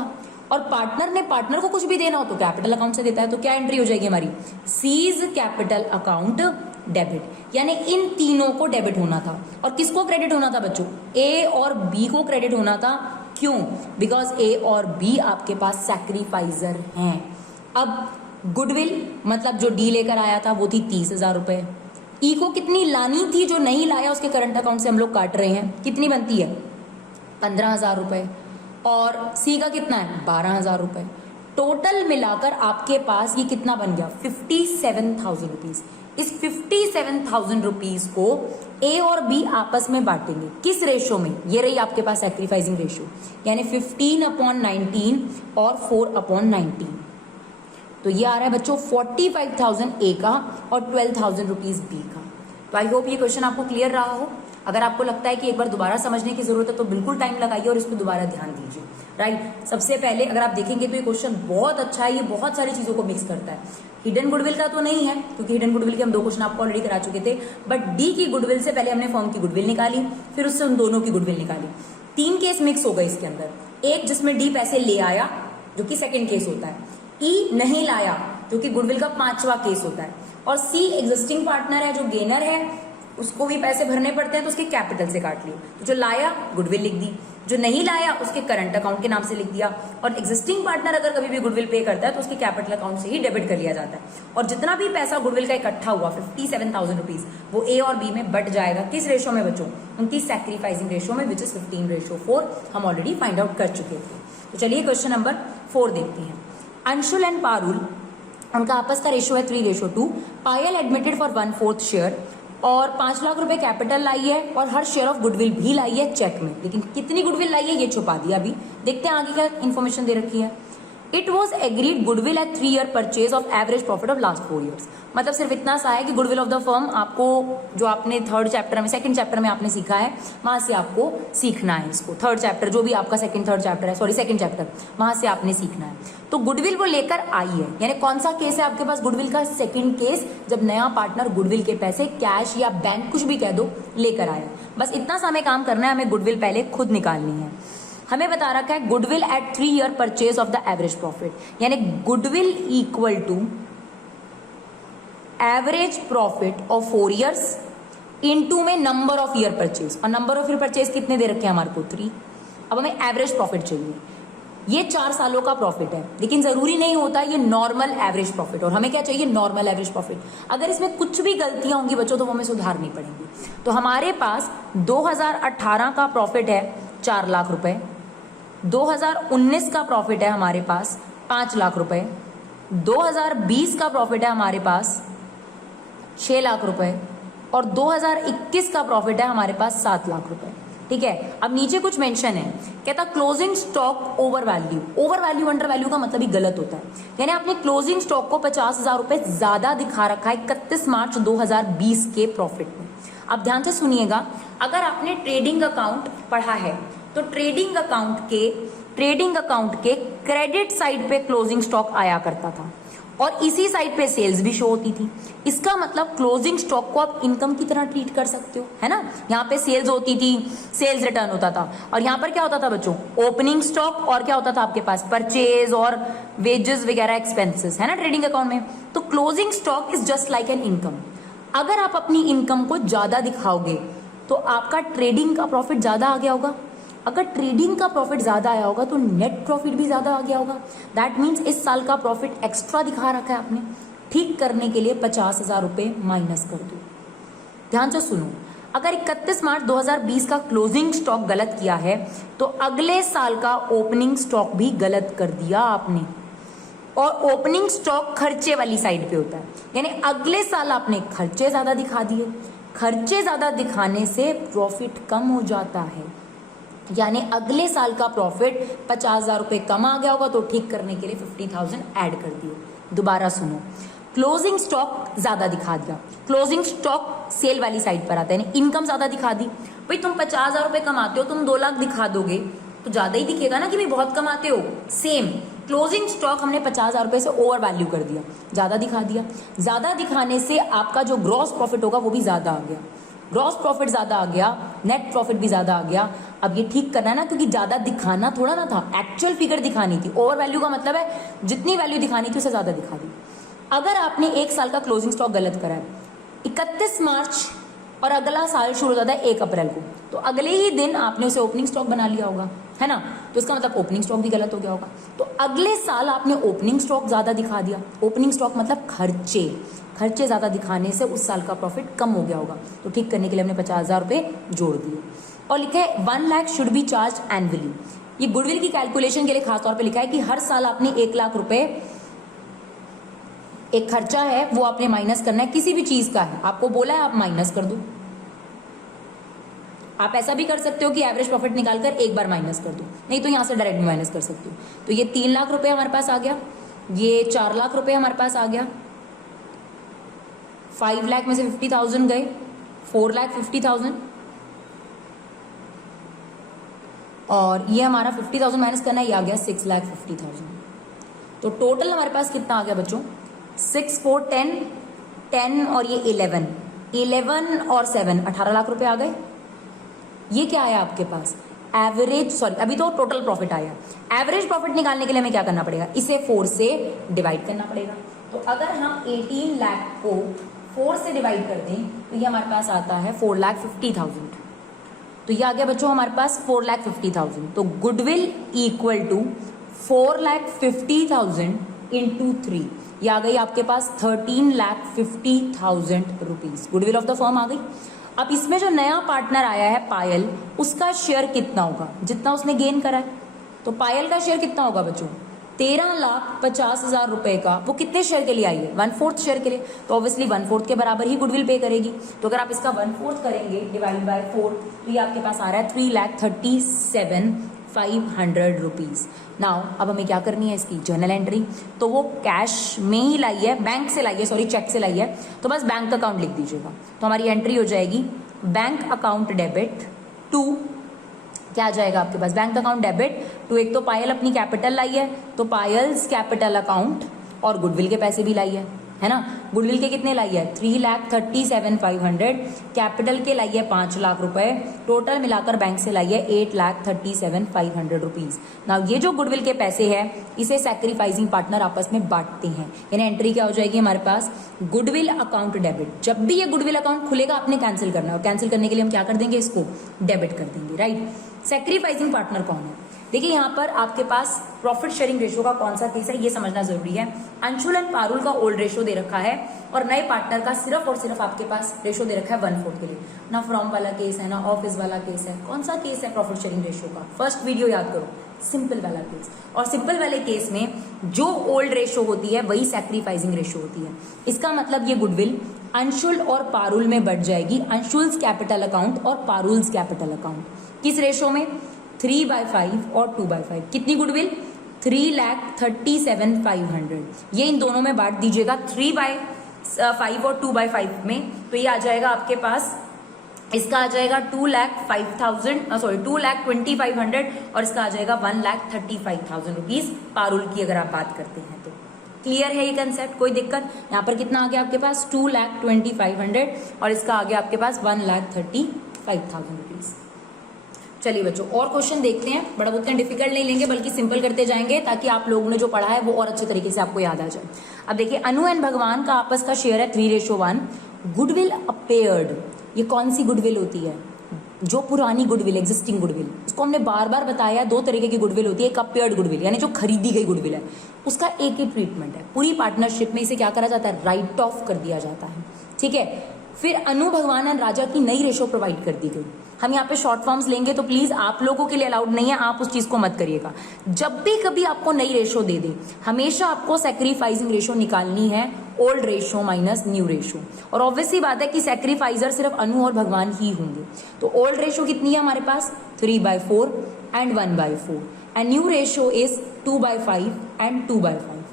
और पार्टनर ने पार्टनर को कुछ भी देना हो तो कैपिटल अकाउंट से देता है। तो क्या एंट्री हो जाएगी हमारी? सीज कैपिटल अकाउंट डेबिट, यानी इन तीनों को डेबिट होना था। और किसको क्रेडिट होना था बच्चों? ए और बी को क्रेडिट होना था। क्यों? बिकॉज ए और बी आपके पास सैक्रिफाइजर हैं। अब गुडविल मतलब जो डी लेकर आया था वो थी 30,000 रुपए। ई को कितनी लानी थी जो नहीं लाया, उसके करंट अकाउंट से हम लोग काट रहे हैं, कितनी बनती है? 15,000 रुपए। और सी का कितना है? 12,000 रुपए। टोटल मिलाकर आपके पास ये कितना बन गया? 57,000 रुपीज। इस 57,000 रुपीज को ए और बी आपस में बांटेंगे। किस रेशो में? ये रही आपके पास सैक्रिफाइसिंग रेशियो, यानी 15/19 और 4/19। तो ये आ रहा है बच्चों 45,000 ए का और 12,000 रुपीज बी का। तो आई होप ये क्वेश्चन आपको क्लियर रहा हो। अगर आपको लगता है कि एक बार दोबारा समझने की जरूरत है तो बिल्कुल टाइम लगाइए और इसको दोबारा ध्यान दीजिए। राइट, सबसे पहले अगर आप देखेंगे तो ये क्वेश्चन बहुत अच्छा है, ये बहुत सारी चीजों को मिक्स करता है। हिडन गुडविल का तो नहीं है क्योंकि हिडन गुडविल के हम 2 क्वेश्चन आपको ऑलरेडी करा चुके थे, बट डी की गुडविल से पहले हमने फर्म की गुडविल निकाली, फिर उससे उन दोनों की गुडविल निकाली। 3 केस मिक्स हो गए इसके अंदर, एक जिसमें डी पैसे ले आया जो कि सेकेंड केस होता है, ई नहीं लाया जो कि गुडविल का 5वां केस होता है, और सी एग्जिस्टिंग पार्टनर है जो गेनर है, उसको भी पैसे भरने पड़ते हैं तो उसके कैपिटल से काट लिए। तो जो लाया गुडविल लिख दी, जो नहीं लाया उसके करंट अकाउंट के नाम से लिख दिया। और एग्जिस्टिंग पार्टनर अगर कभी भी गुडविल पे करता है तो उसके कैपिटल अकाउंट से ही डेबिट कर लिया जाता है, और जितना भी पैसा गुडविल का इकट्ठा हुआ 57,000 रुपीज वो ए और बी में बट जाएगा। किस रेशो में बच्चों? उनकी सैक्रिफाइसिंग रेशो में, विच इज 15/4। हम ऑलरेडी फाइंड आउट कर चुके थे। तो चलिए क्वेश्चन नंबर 4 देखते हैं। अंशुल एंड पारुल, उनका आपस का रेशो है 3/2। पायल एडमिटेड फॉर 1/4 शेयर और 5 लाख रुपए कैपिटल लाई है और हर शेयर ऑफ गुडविल भी लाई है चेक में, लेकिन कितनी गुडविल लाई है ये छुपा दिया। अभी देखते हैं आगे क्या इन्फॉर्मेशन दे रखी है। It was agreed goodwill at 3 year purchase of average profit of last 4 years. मतलब सिर्फ इतना सा है कि गुडविल ऑफ द फर्म आपको जो आपने थर्ड चैप्टर में, सेकंड चैप्टर में आपने सीखा है, वहां से आपको सीखना है इसको। थर्ड चैप्टर जो भी आपका सेकंड चैप्टर वहां से आपने सीखना है। तो गुडविल वो लेकर आई है, यानी कौन सा केस है आपके पास? गुडविल का सेकंड केस, जब नया पार्टनर गुडविल के पैसे कैश या बैंक कुछ भी कह दो लेकर आया। बस इतना सा हमें काम करना है, हमें गुडविल पहले खुद निकालनी है। हमें बता रखा है goodwill at 3 year purchase of the average profit, यानी goodwill equal to average profit of 4 years into में नंबर ऑफ ईयर परचेज, और नंबर ऑफ ईयर परचेज कितने दे रखे हैं हमारे को? 3। अब हमें एवरेज प्रॉफिट चाहिए, ये 4 सालों का प्रॉफिट है, लेकिन जरूरी नहीं होता ये नॉर्मल एवरेज प्रॉफिट। और हमें क्या चाहिए? Normal average profit. अगर इसमें कुछ भी गलतियां होंगी बच्चों तो वो हमें सुधारनी पड़ेंगी। तो हमारे पास 2018 का प्रॉफिट है 4 लाख रुपए, 2019 का प्रॉफिट है हमारे पास 5 लाख रुपए, 2020 का प्रॉफिट है हमारे पास 6 लाख रुपए और 2021 का प्रॉफिट है हमारे पास 7 लाख रुपए। ठीक है, अब नीचे कुछ मेंशन है, कहता closing stock over value. Over value under value का मतलब ही गलत होता है, यानी आपने क्लोजिंग स्टॉक को 50,000 रुपए ज्यादा दिखा रखा है 31 मार्च 2020 के प्रॉफिट में। अब ध्यान से सुनिएगा, अगर आपने ट्रेडिंग अकाउंट पढ़ा है तो ट्रेडिंग अकाउंट के क्रेडिट साइड पे क्लोजिंग स्टॉक आया करता था और इसी साइड पे सेल्स भी शो होती थी। इसका मतलब क्लोजिंग स्टॉक को आप इनकम की तरह ट्रीट कर सकते हो, है ना। यहाँ पे सेल्स होती थी, सेल्स रिटर्न होता था, और यहाँ पर क्या होता था बच्चों? ओपनिंग स्टॉक, और क्या होता था आपके पास? परचेज और वेजेस वगैरह एक्सपेंसेस, है ना, ट्रेडिंग अकाउंट में। तो closing stock is just like an income. अगर आप अपनी इनकम को ज्यादा दिखाओगे तो आपका ट्रेडिंग का प्रॉफिट ज्यादा आ गया होगा। अगर ट्रेडिंग का प्रॉफिट ज्यादा आया होगा तो नेट प्रॉफिट भी ज्यादा आ गया होगा। दैट मीन्स इस साल का प्रॉफिट एक्स्ट्रा दिखा रखा है आपने। ठीक करने के लिए 50,000 रुपए माइनस कर दो। ध्यान से सुनो, अगर 31 मार्च 2020 का क्लोजिंग स्टॉक गलत किया है तो अगले साल का ओपनिंग स्टॉक भी गलत कर दिया आपने। और ओपनिंग स्टॉक खर्चे वाली साइड पे होता है, यानी अगले साल आपने खर्चे ज्यादा दिखा दिए। खर्चे ज्यादा दिखाने से प्रॉफिट कम हो जाता है, यानी अगले साल का प्रॉफिट 50,000 रुपए कम आ गया होगा तो ठीक करने के लिए 50,000 ऐड कर दिए। दोबारा सुनो, क्लोजिंग स्टॉक ज्यादा दिखा दिया, क्लोजिंग स्टॉक सेल वाली साइड पर आता है, इनकम ज्यादा दिखा दी। भाई तुम 50,000 रुपए कमाते हो, तुम 2 लाख दिखा दोगे तो ज्यादा ही दिखेगा ना कि भाई बहुत कमाते हो। सेम क्लोजिंग स्टॉक हमने 50,000 रुपए से ओवर वैल्यू कर दिया, ज्यादा दिखा दिया। ज्यादा दिखाने से आपका जो ग्रॉस प्रॉफिट होगा वो भी ज्यादा आ गया, ग्रॉस प्रॉफिट ज्यादा आ गया, नेट प्रॉफिट भी ज्यादा आ गया। अब ये ठीक करना है ना, क्योंकि ज्यादा दिखाना थोड़ा ना था, एक्चुअल फिगर दिखानी थी। ओवर वैल्यू का मतलब है जितनी वैल्यू दिखानी थी उससे ज्यादा दिखा दी। अगर आपने 1 साल का क्लोजिंग स्टॉक गलत करा है 31 मार्च और अगला साल शुरू होता है 1 अप्रैल को, तो अगले ही दिन आपने उसे ओपनिंग स्टॉक बना लिया होगा, है ना। तो इसका मतलब ओपनिंग स्टॉक भी गलत हो गया होगा। तो अगले साल आपने ओपनिंग स्टॉक ज्यादा दिखा दिया। ओपनिंग स्टॉक मतलब खर्चे ज्यादा दिखाने से उस साल का प्रॉफिट कम हो गया होगा। तो ठीक करने के लिए हमने 50,000 रुपए जोड़ दिए और लिखा है 1 lakh should be charge annually. ये गुडविल की कैलकुलेशन के लिए खासतौर पे लिखा है कि हर साल आपने 1 लाख रुपए, एक खर्चा है वो आपने माइनस करना है, किसी भी चीज का है, आपको बोला है आप माइनस कर दो। आप ऐसा भी कर सकते हो कि एवरेज प्रॉफिट निकालकर एक बार माइनस कर दो, नहीं तो यहां से डायरेक्ट माइनस कर सकते हो। तो ये 3 लाख रुपए हमारे पास आ गया, ये 4 लाख रुपए हमारे पास आ गया, 5 लाख में से 50,000 गए, 4,50,000, और ये हमारा 50,000 माइनस करना है, ये आ गया 6,50,000। तो टोटल हमारे पास कितना आ गया बच्चों? 6, 4, 10 और ये 11 और 7 18 लाख रुपए आ गए। ये क्या आया आपके पास? एवरेज, सॉरी अभी तो टोटल प्रॉफिट आया। एवरेज प्रॉफिट निकालने के लिए हमें क्या करना पड़ेगा? इसे 4 से डिवाइड करना पड़ेगा। तो अगर हम 18 लाख को 4 से डिवाइड कर दें तो ये हमारे पास आता है 4,50,000। तो ये आ गया बच्चों हमारे पास 4,50,000। तो गुडविल इक्वल टू 4,50,000 इंटू 3, ये आ गई आपके पास 13,50,000 rupees. Goodwill of the firm आ गई। अब इसमें जो नया पार्टनर आया है पायल, उसका शेयर कितना होगा? जितना उसने गेन करा है। तो पायल का शेयर कितना होगा बच्चों? 13,50,000 रुपए का। वो कितने शेयर के लिए आई है? 1/4 शेयर के लिए। तो ऑब्वियसली 1/4 के बराबर ही गुडविल पे करेगी। तो अगर आप इसका 1/4 करेंगे डिवाइड बाय 4 तो ये आपके पास आ रहा है 3,37,500 रुपीज। नाउ अब हमें क्या करनी है? इसकी जर्नल एंट्री। तो वो कैश में ही लाई है, बैंक से लाई है, सॉरी चेक से लाई है, तो बस बैंक अकाउंट लिख दीजिएगा। तो हमारी एंट्री हो जाएगी बैंक अकाउंट डेबिट टू, क्या आ जाएगा आपके पास? बैंक अकाउंट डेबिट टू, एक तो पायल अपनी कैपिटल लाई है तो पायल्स कैपिटल अकाउंट, और गुडविल के पैसे भी लाई है ना। गुडविल के कितने लाई है? 3,37,500, कैपिटल के लाई है 5 लाख रुपए, टोटल मिलाकर बैंक से लाई है 8,37,500 रुपीज। नाउ ये जो गुडविल के पैसे हैं इसे सैक्रिफाइसिंग पार्टनर आपस में बांटते हैं। यानी एंट्री क्या हो जाएगी हमारे पास? Goodwill account debit. जब भी ये गुडविल अकाउंट खुलेगा आपने कैंसिल करना है, और कैंसिल करने के लिए हम क्या कर देंगे? इसको डेबिट कर देंगे, राइट। सैक्रिफाइसिंग पार्टनर कौन है? देखिए यहाँ पर आपके पास प्रॉफिट शेयरिंग रेशियो का कौन सा केस है ये समझना जरूरी है। अंशुल एंड पारुल का ओल्ड रेशियो दे रखा है और नए पार्टनर का सिर्फ और सिर्फ आपके पास रेशियो दे रखा है 1/4 के लिए। ना फ्रॉम वाला केस है ना ऑफिस वाला केस है। कौन सा केस है प्रॉफिट शेयरिंग रेशियो का? फर्स्ट वीडियो याद करो, सिंपल वाला केस। और सिंपल वाले केस में जो ओल्ड रेशियो होती है वही सैक्रिफाइसिंग रेशियो होती है। इसका मतलब ये गुडविल अंशुल और पारुल में बढ़ जाएगी, अंशुल्स कैपिटल अकाउंट और पारुल्स कैपिटल अकाउंट। किस रेशियो में? 3/5 और 2/5। कितनी गुडविल? 3,37,500। ये इन दोनों में बांट दीजिएगा 3/5 और 2/5 में, तो ये आ जाएगा आपके पास, इसका आ जाएगा 2,25,500 और इसका आ जाएगा 1,35,000 रुपीज पारुल की अगर आप बात करते हैं तो। क्लियर है ये कंसेप्ट? कोई दिक्कत? यहाँ पर कितना आ गया आपके पास? 2,25,500 और इसका आ गया आपके पास 1,35,000 रुपीज। चलिए बच्चों और क्वेश्चन देखते हैं। बड़ा बहुत डिफिकल्ट नहीं लेंगे बल्कि सिंपल करते जाएंगे ताकि आप लोगों ने जो पढ़ा है वो और अच्छे तरीके से आपको याद आ जाए। अब देखिए अनु एंड भगवान का आपस का शेयर है 3:1। गुडविल अपेयर्ड, ये कौन सी गुडविल होती है? जो पुरानी गुडविल, एग्जिस्टिंग गुडविल। इसको हमने बार बार बताया, दो तरीके की गुडविल होती है। एक अपेयर्ड गुडविल यानी जो खरीदी गई गुडविल है, उसका एक ही ट्रीटमेंट है। पूरी पार्टनरशिप में इसे क्या करा जाता है? राइट ऑफ कर दिया जाता है। ठीक है। फिर अनु भगवान एंड राजा की नई रेशो प्रोवाइड कर दी गई। हम यहाँ पे शॉर्ट फॉर्म्स लेंगे तो प्लीज आप लोगों के लिए अलाउड नहीं है, आप उस चीज को मत करिएगा। जब भी कभी आपको नई रेशो दे दे हमेशा आपको सैक्रिफाइसिंग रेशो निकालनी है, old ratio minus new ratio. और ऑब्वियसली बात है कि सैक्रिफाइजर सिर्फ अनु और भगवान ही होंगे। तो ओल्ड रेशो कितनी है हमारे पास? 3/4 and 1/4 and new ratio is 2/5 and 2/5।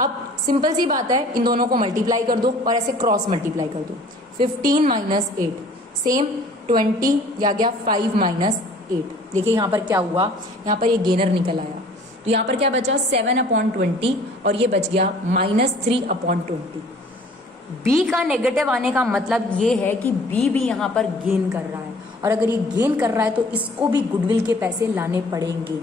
अब सिंपल सी बात है, इन दोनों को मल्टीप्लाई कर दो और ऐसे क्रॉस मल्टीप्लाई कर दो। 15 - 8 सेम 20 या गया 5 - 8। देखिए यहाँ पर क्या हुआ, यहाँ पर ये गेनर निकल आया तो यहाँ पर क्या बचा? 7/20 और ये बच गया -3/20। बी का नेगेटिव आने का मतलब ये है कि बी भी यहाँ पर गेन कर रहा है और अगर ये गेन कर रहा है तो इसको भी गुडविल के पैसे लाने पड़ेंगे।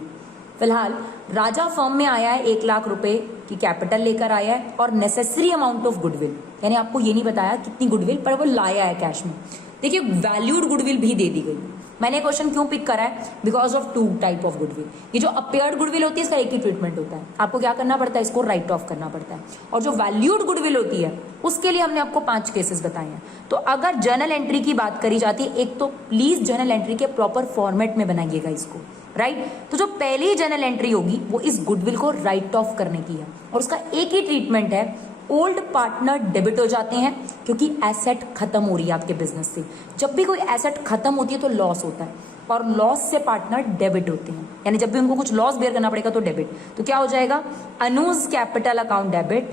फिलहाल राजा फर्म में आया है 1 लाख रुपए की कैपिटल लेकर आया है और नेसेसरी अमाउंट ऑफ गुडविल, यानी आपको ये नहीं बताया कितनी गुडविल, पर वो लाया है कैश में। देखिए वैल्यूड गुडविल भी दे दी गई। मैंने क्वेश्चन क्यों पिक करा है? Because of 2 type of goodwill. ये जो अपेयर्ड गुडविल होती है इसका एक ही ट्रीटमेंट होता है, आपको क्या करना पड़ता है? इसको राइट ऑफ करना पड़ता है। और जो वैल्यूड गुडविल होती है उसके लिए हमने आपको 5 केसेस बताए हैं। तो अगर जर्नल एंट्री की बात करी जाती है, एक तो प्लीज जर्नल एंट्री के प्रॉपर फॉर्मेट में बनाइएगा इसको, राइट। तो जो पहली जर्नल एंट्री होगी वो इस गुडविल को राइट ऑफ करने की है और उसका एक ही ट्रीटमेंट है, ओल्ड पार्टनर डेबिट हो जाते हैं क्योंकि एसेट खत्म हो रही है आपके बिजनेस से। जब भी कोई एसेट खत्म होती है तो लॉस होता है और लॉस से पार्टनर डेबिट होते हैं, यानी जब भी उनको कुछ लॉस बेयर करना पड़ेगा तो डेबिट। तो क्या हो जाएगा? Anuj capital account debit,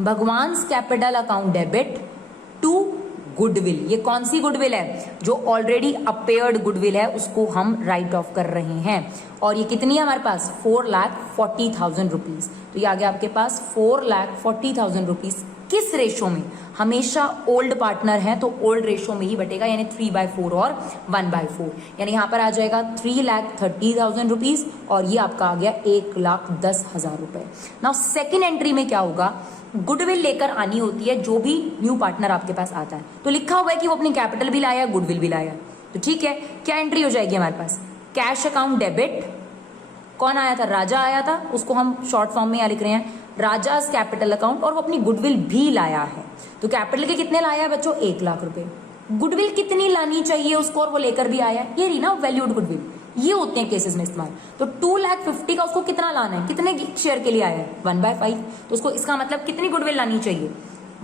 Bhagwan's capital account debit to goodwill. ये कौन सी गुडविल है? जो ऑलरेडी अपेयर्ड गुडविल है उसको हम राइट ऑफ कर रहे हैं। और ये कितनी है हमारे पास? 4,40,000 रुपीज। तो ये आ गया आपके पास 4,40,000 रुपीज। किस रेशो में? हमेशा ओल्ड पार्टनर है तो ओल्ड रेशो में ही बटेगा, यानी 3/4 और 1/4। यानी यहाँ पर आ जाएगा 3,30,000 रुपीज और ये आपका आ गया 1,10,000 रुपए। नाउ सेकेंड एंट्री में क्या होगा? गुडविल लेकर आनी होती है जो भी न्यू पार्टनर आपके पास आता है। तो लिखा हुआ है कि वो अपनी कैपिटल भी लाया, गुडविल भी लाया, तो ठीक है। क्या एंट्री हो जाएगी हमारे पास? Cash account debit. कौन आया था? राजा आया था, उसको हम शॉर्ट फॉर्म में यहाँ लिख रहे हैं राजाज कैपिटल अकाउंट, और वो अपनी गुडविल भी लाया है। तो कैपिटल के कितने लाया है बच्चों? 1 लाख रुपए। गुडविल कितनी लानी चाहिए उसको और वो लेकर भी आया है, ये रही ना वैल्यूड गुडविल। ये होते हैं केसेस में इस्तेमाल। तो 2,50,000 का उसको कितना लाना है? कितने शेयर के लिए आया है? 1/5। तो उसको इसका मतलब कितनी गुडविल लानी चाहिए?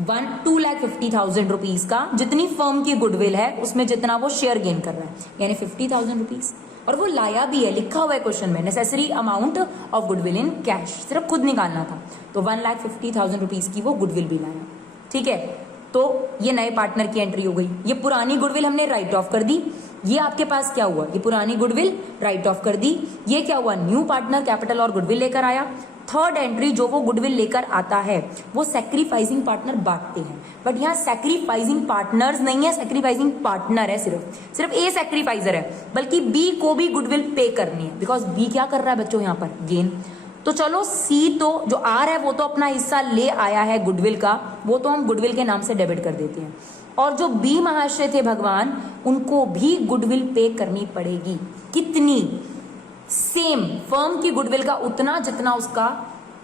2,50,000 रुपीज का जितनी फर्म की गुडविल है उसमें जितना वो शेयर गेन कर रहा है, यानी 50,000 रुपीज। और वो लाया भी है, लिखा हुआ है क्वेश्चन में, necessary amount of goodwill in cash, सिर्फ खुद निकालना था। तो 1,50,000 रुपीज की वो गुडविल भी लाया, ठीक है। तो ये नए पार्टनर की एंट्री हो गई। ये पुरानी गुडविल हमने राइट ऑफ कर दी। ये आपके पास क्या हुआ? ये पुरानी गुडविल राइट ऑफ कर दी। ये क्या हुआ? न्यू पार्टनर कैपिटल और गुडविल लेकर आया। थर्ड एंट्री जो वो गुडविल लेकर आता है वो सैक्रिफाइसिंग पार्टनर बांटते हैं, बट यहाँ सैक्रिफाइसिंग पार्टनर्स नहीं है, सैक्रिफाइसिंग पार्टनर है। सिर्फ ए सैक्रिफाइजर है, बल्कि बी को भी गुडविल पे करनी है, बिकॉज बी क्या कर रहा है बच्चों यहाँ पर? गेन। तो चलो सी तो जो आर है वो तो अपना हिस्सा ले आया है गुडविल का, वो तो हम गुडविल के नाम से डेबिट कर देते हैं। और जो बी महाशय थे भगवान, उनको भी गुडविल पे करनी पड़ेगी। कितनी? सेम फर्म की गुडविल का उतना जितना उसका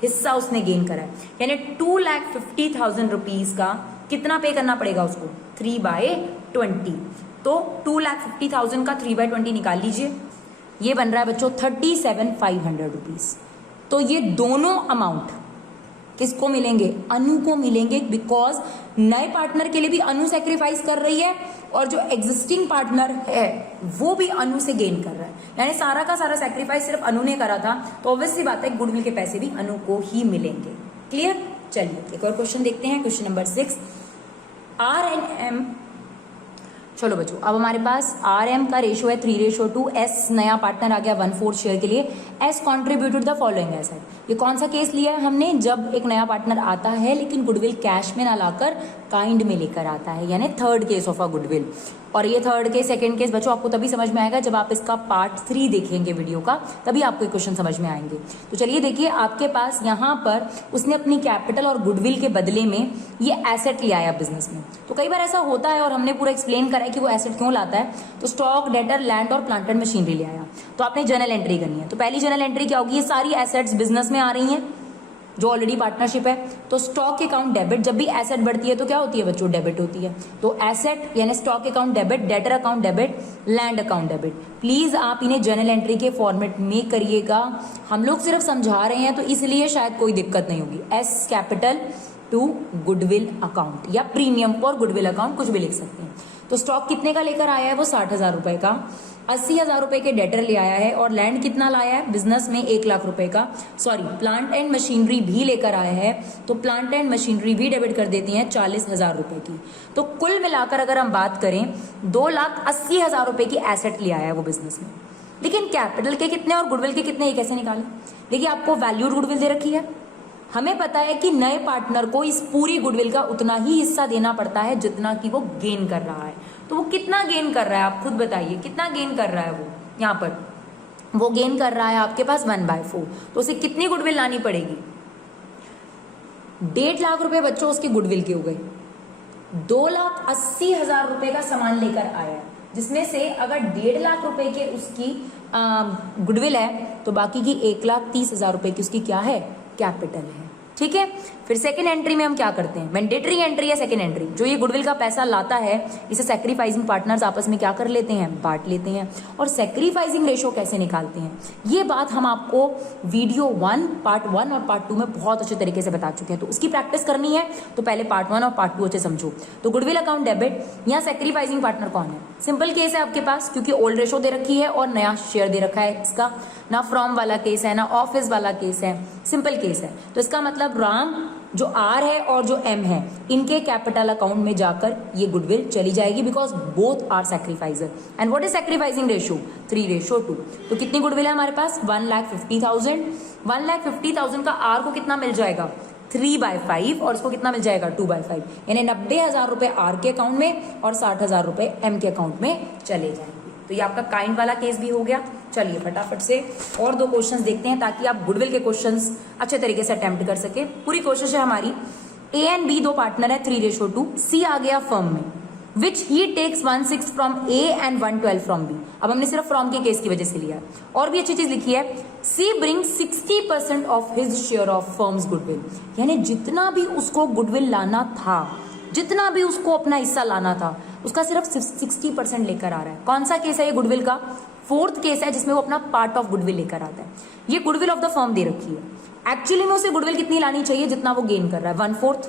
हिस्सा उसने गेन करा है, यानी 2,50,000 रुपीज का कितना पे करना पड़ेगा उसको, 3/20। तो 2,50,000 का 3/20 निकाल लीजिए, ये बन रहा है बच्चों 37,500 रुपीज। तो ये दोनों अमाउंट किसको मिलेंगे, अनु को मिलेंगे, बिकॉज नए पार्टनर के लिए भी अनु सेक्रीफाइस कर रही है और जो एग्जिस्टिंग पार्टनर है वो भी अनु से गेन कर रहा है, यानी सारा का सारा सेक्रीफाइस सिर्फ अनु ने करा था, तो ऑब्वियसली बात है गुडविल के पैसे भी अनु को ही मिलेंगे। क्लियर। चलिए एक और क्वेश्चन देखते हैं, क्वेश्चन नंबर 6। R&M, चलो बच्चों अब हमारे पास RM का रेशियो है 3:2, S नया पार्टनर आ गया 1/4 शेयर के लिए, S contributed the following asset. ये कौन सा केस लिया है हमने, जब एक नया पार्टनर आता है लेकिन गुडविल कैश में ना लाकर काइंड में लेकर आता है, यानी third case of a goodwill. और ये थर्ड केस सेकंड केस बच्चों आपको तभी समझ में आएगा जब आप इसका पार्ट 3 देखेंगे वीडियो का, तभी आपको क्वेश्चन समझ में आएंगे। तो चलिए देखिए, आपके पास यहाँ पर उसने अपनी कैपिटल और गुडविल के बदले में ये एसेट ले आया बिजनेस में। तो कई बार ऐसा होता है और हमने पूरा एक्सप्लेन करा है कि वो एसेट क्यों लाता है। तो स्टॉक, डेटर, लैंड और प्लांट एंड मशीनरी ले आया, तो आपने जर्नल एंट्री करनी है। तो पहली जर्नल एंट्री क्या होगी, ये सारी एसेट्स बिजनेस में आ रही हैं जो ऑलरेडी पार्टनरशिप है, तो स्टॉक अकाउंट डेबिट, जब भी एसेट बढ़ती है तो क्या होती है बच्चों, डेबिट होती है। तो एसेट यानी stock account debit, debtor account debit, land account debit. Please आप इन्हें जर्नल एंट्री के फॉर्मेट में करिएगा, हम लोग सिर्फ समझा रहे हैं तो इसलिए शायद कोई दिक्कत नहीं होगी। S capital to goodwill account या प्रीमियम फॉर गुडविल अकाउंट, कुछ भी लिख सकते हैं। तो स्टॉक कितने का लेकर आया है, वो 60,000 रुपए का, 80,000 रुपए के डेटर ले आया है, और लैंड कितना लाया है बिजनेस में, 1,00,000 रुपए का। सॉरी, प्लांट एंड मशीनरी भी लेकर आया है, तो प्लांट एंड मशीनरी भी डेबिट कर देती हैं 40,000 रुपए की। तो कुल मिलाकर अगर हम बात करें 2,80,000 रुपए की एसेट ले आया है वो बिजनेस में। लेकिन कैपिटल के कितने और गुडविल के कितने, ये कैसे निकालें। देखिए आपको वैल्यूड गुडविल दे रखी है, हमें पता है कि नए पार्टनर को इस पूरी गुडविल का उतना ही हिस्सा देना पड़ता है जितना कि वो गेन कर रहा है। तो वो कितना गेन कर रहा है आप खुद बताइए, कितना गेन कर रहा है वो, यहाँ पर वो गेन कर रहा है आपके पास 1/4। तो उसे कितनी गुडविल लानी पड़ेगी, 1,50,000 रुपए बच्चों उसके गुडविल के हो गए। 2,80,000 रुपए का सामान लेकर आया है, जिसमें से अगर 1,50,000 रुपए के उसकी गुडविल है तो बाकी की 1,30,000 रुपए की उसकी क्या है, कैपिटल है। ठीक है। फिर सेकंड एंट्री में हम क्या करते हैं, मैंडेटरी एंट्री या सेकंड एंट्री, जो ये गुडविल का पैसा लाता है इसे सैक्रिफाइसिंग पार्टनर्स आपस में क्या कर लेते हैं, बांट लेते हैं। और सैक्रिफाइसिंग रेशो कैसे निकालते हैं, ये बात हम आपको वीडियो 1 पार्ट 1 और पार्ट 2 में बहुत अच्छे तरीके से बता चुके हैं। तो उसकी प्रैक्टिस करनी है तो पहले पार्ट 1 और पार्ट 2 अच्छे समझो। तो गुडविल अकाउंट डेबिट, यहाँ सैक्रिफाइसिंग पार्टनर कौन है, सिंपल केस है आपके पास, क्योंकि ओल्ड रेशो दे रखी है और नया शेयर दे रखा है इसका, ना फ्रॉम वाला केस है ना ऑफिस वाला केस है, सिंपल केस है। तो इसका मतलब राम जो आर है और जो एम है इनके कैपिटल अकाउंट में जाकर ये गुडविल चली जाएगी, because both are sacrificer. And what is sacrificing ratio, 3:2। तो कितनी गुडविल है हमारे पास, 1,50,000। 1,50,000 का आर को कितना मिल जाएगा, 3/5, और इसको कितना मिल जाएगा, 2/5, यानी 90,000 रुपए आर के अकाउंट में और 60,000 रुपए एम के अकाउंट में चले जाएंगे। तो ये आपका काइंड वाला केस भी हो गया। चलिए फटाफट से और 2 क्वेश्चंस देखते हैं ताकि आप गुडविल के क्वेश्चंस अच्छे तरीके से अटेम्प्ट कर सके। पूरी कोशिश है हमारी। ए एंड बी 2 पार्टनर है 3:2, सी आ गया फर्म में, which he takes 1/6 from A and 1/12 from B. अब हमने सिर्फ फ्रॉम के केस की वजह से लिया है, और भी अच्छी चीज लिखी है, C bring 60% of his share of firm's goodwill, यानी जितना भी उसको गुडविल लाना था, जितना भी उसको अपना हिस्सा लाना था, उसका सिर्फ 60% लेकर आ रहा है। कौन सा केस है ये गुडविल का, 4th केस है जिसमें वो अपना पार्ट ऑफ गुडविल लेकर आता है। ये गुडविल ऑफ द फर्म दे रखी है। एक्चुअली में उसे गुडविल कितनी लानी चाहिए, जितना वो गेन कर रहा है, 1/4,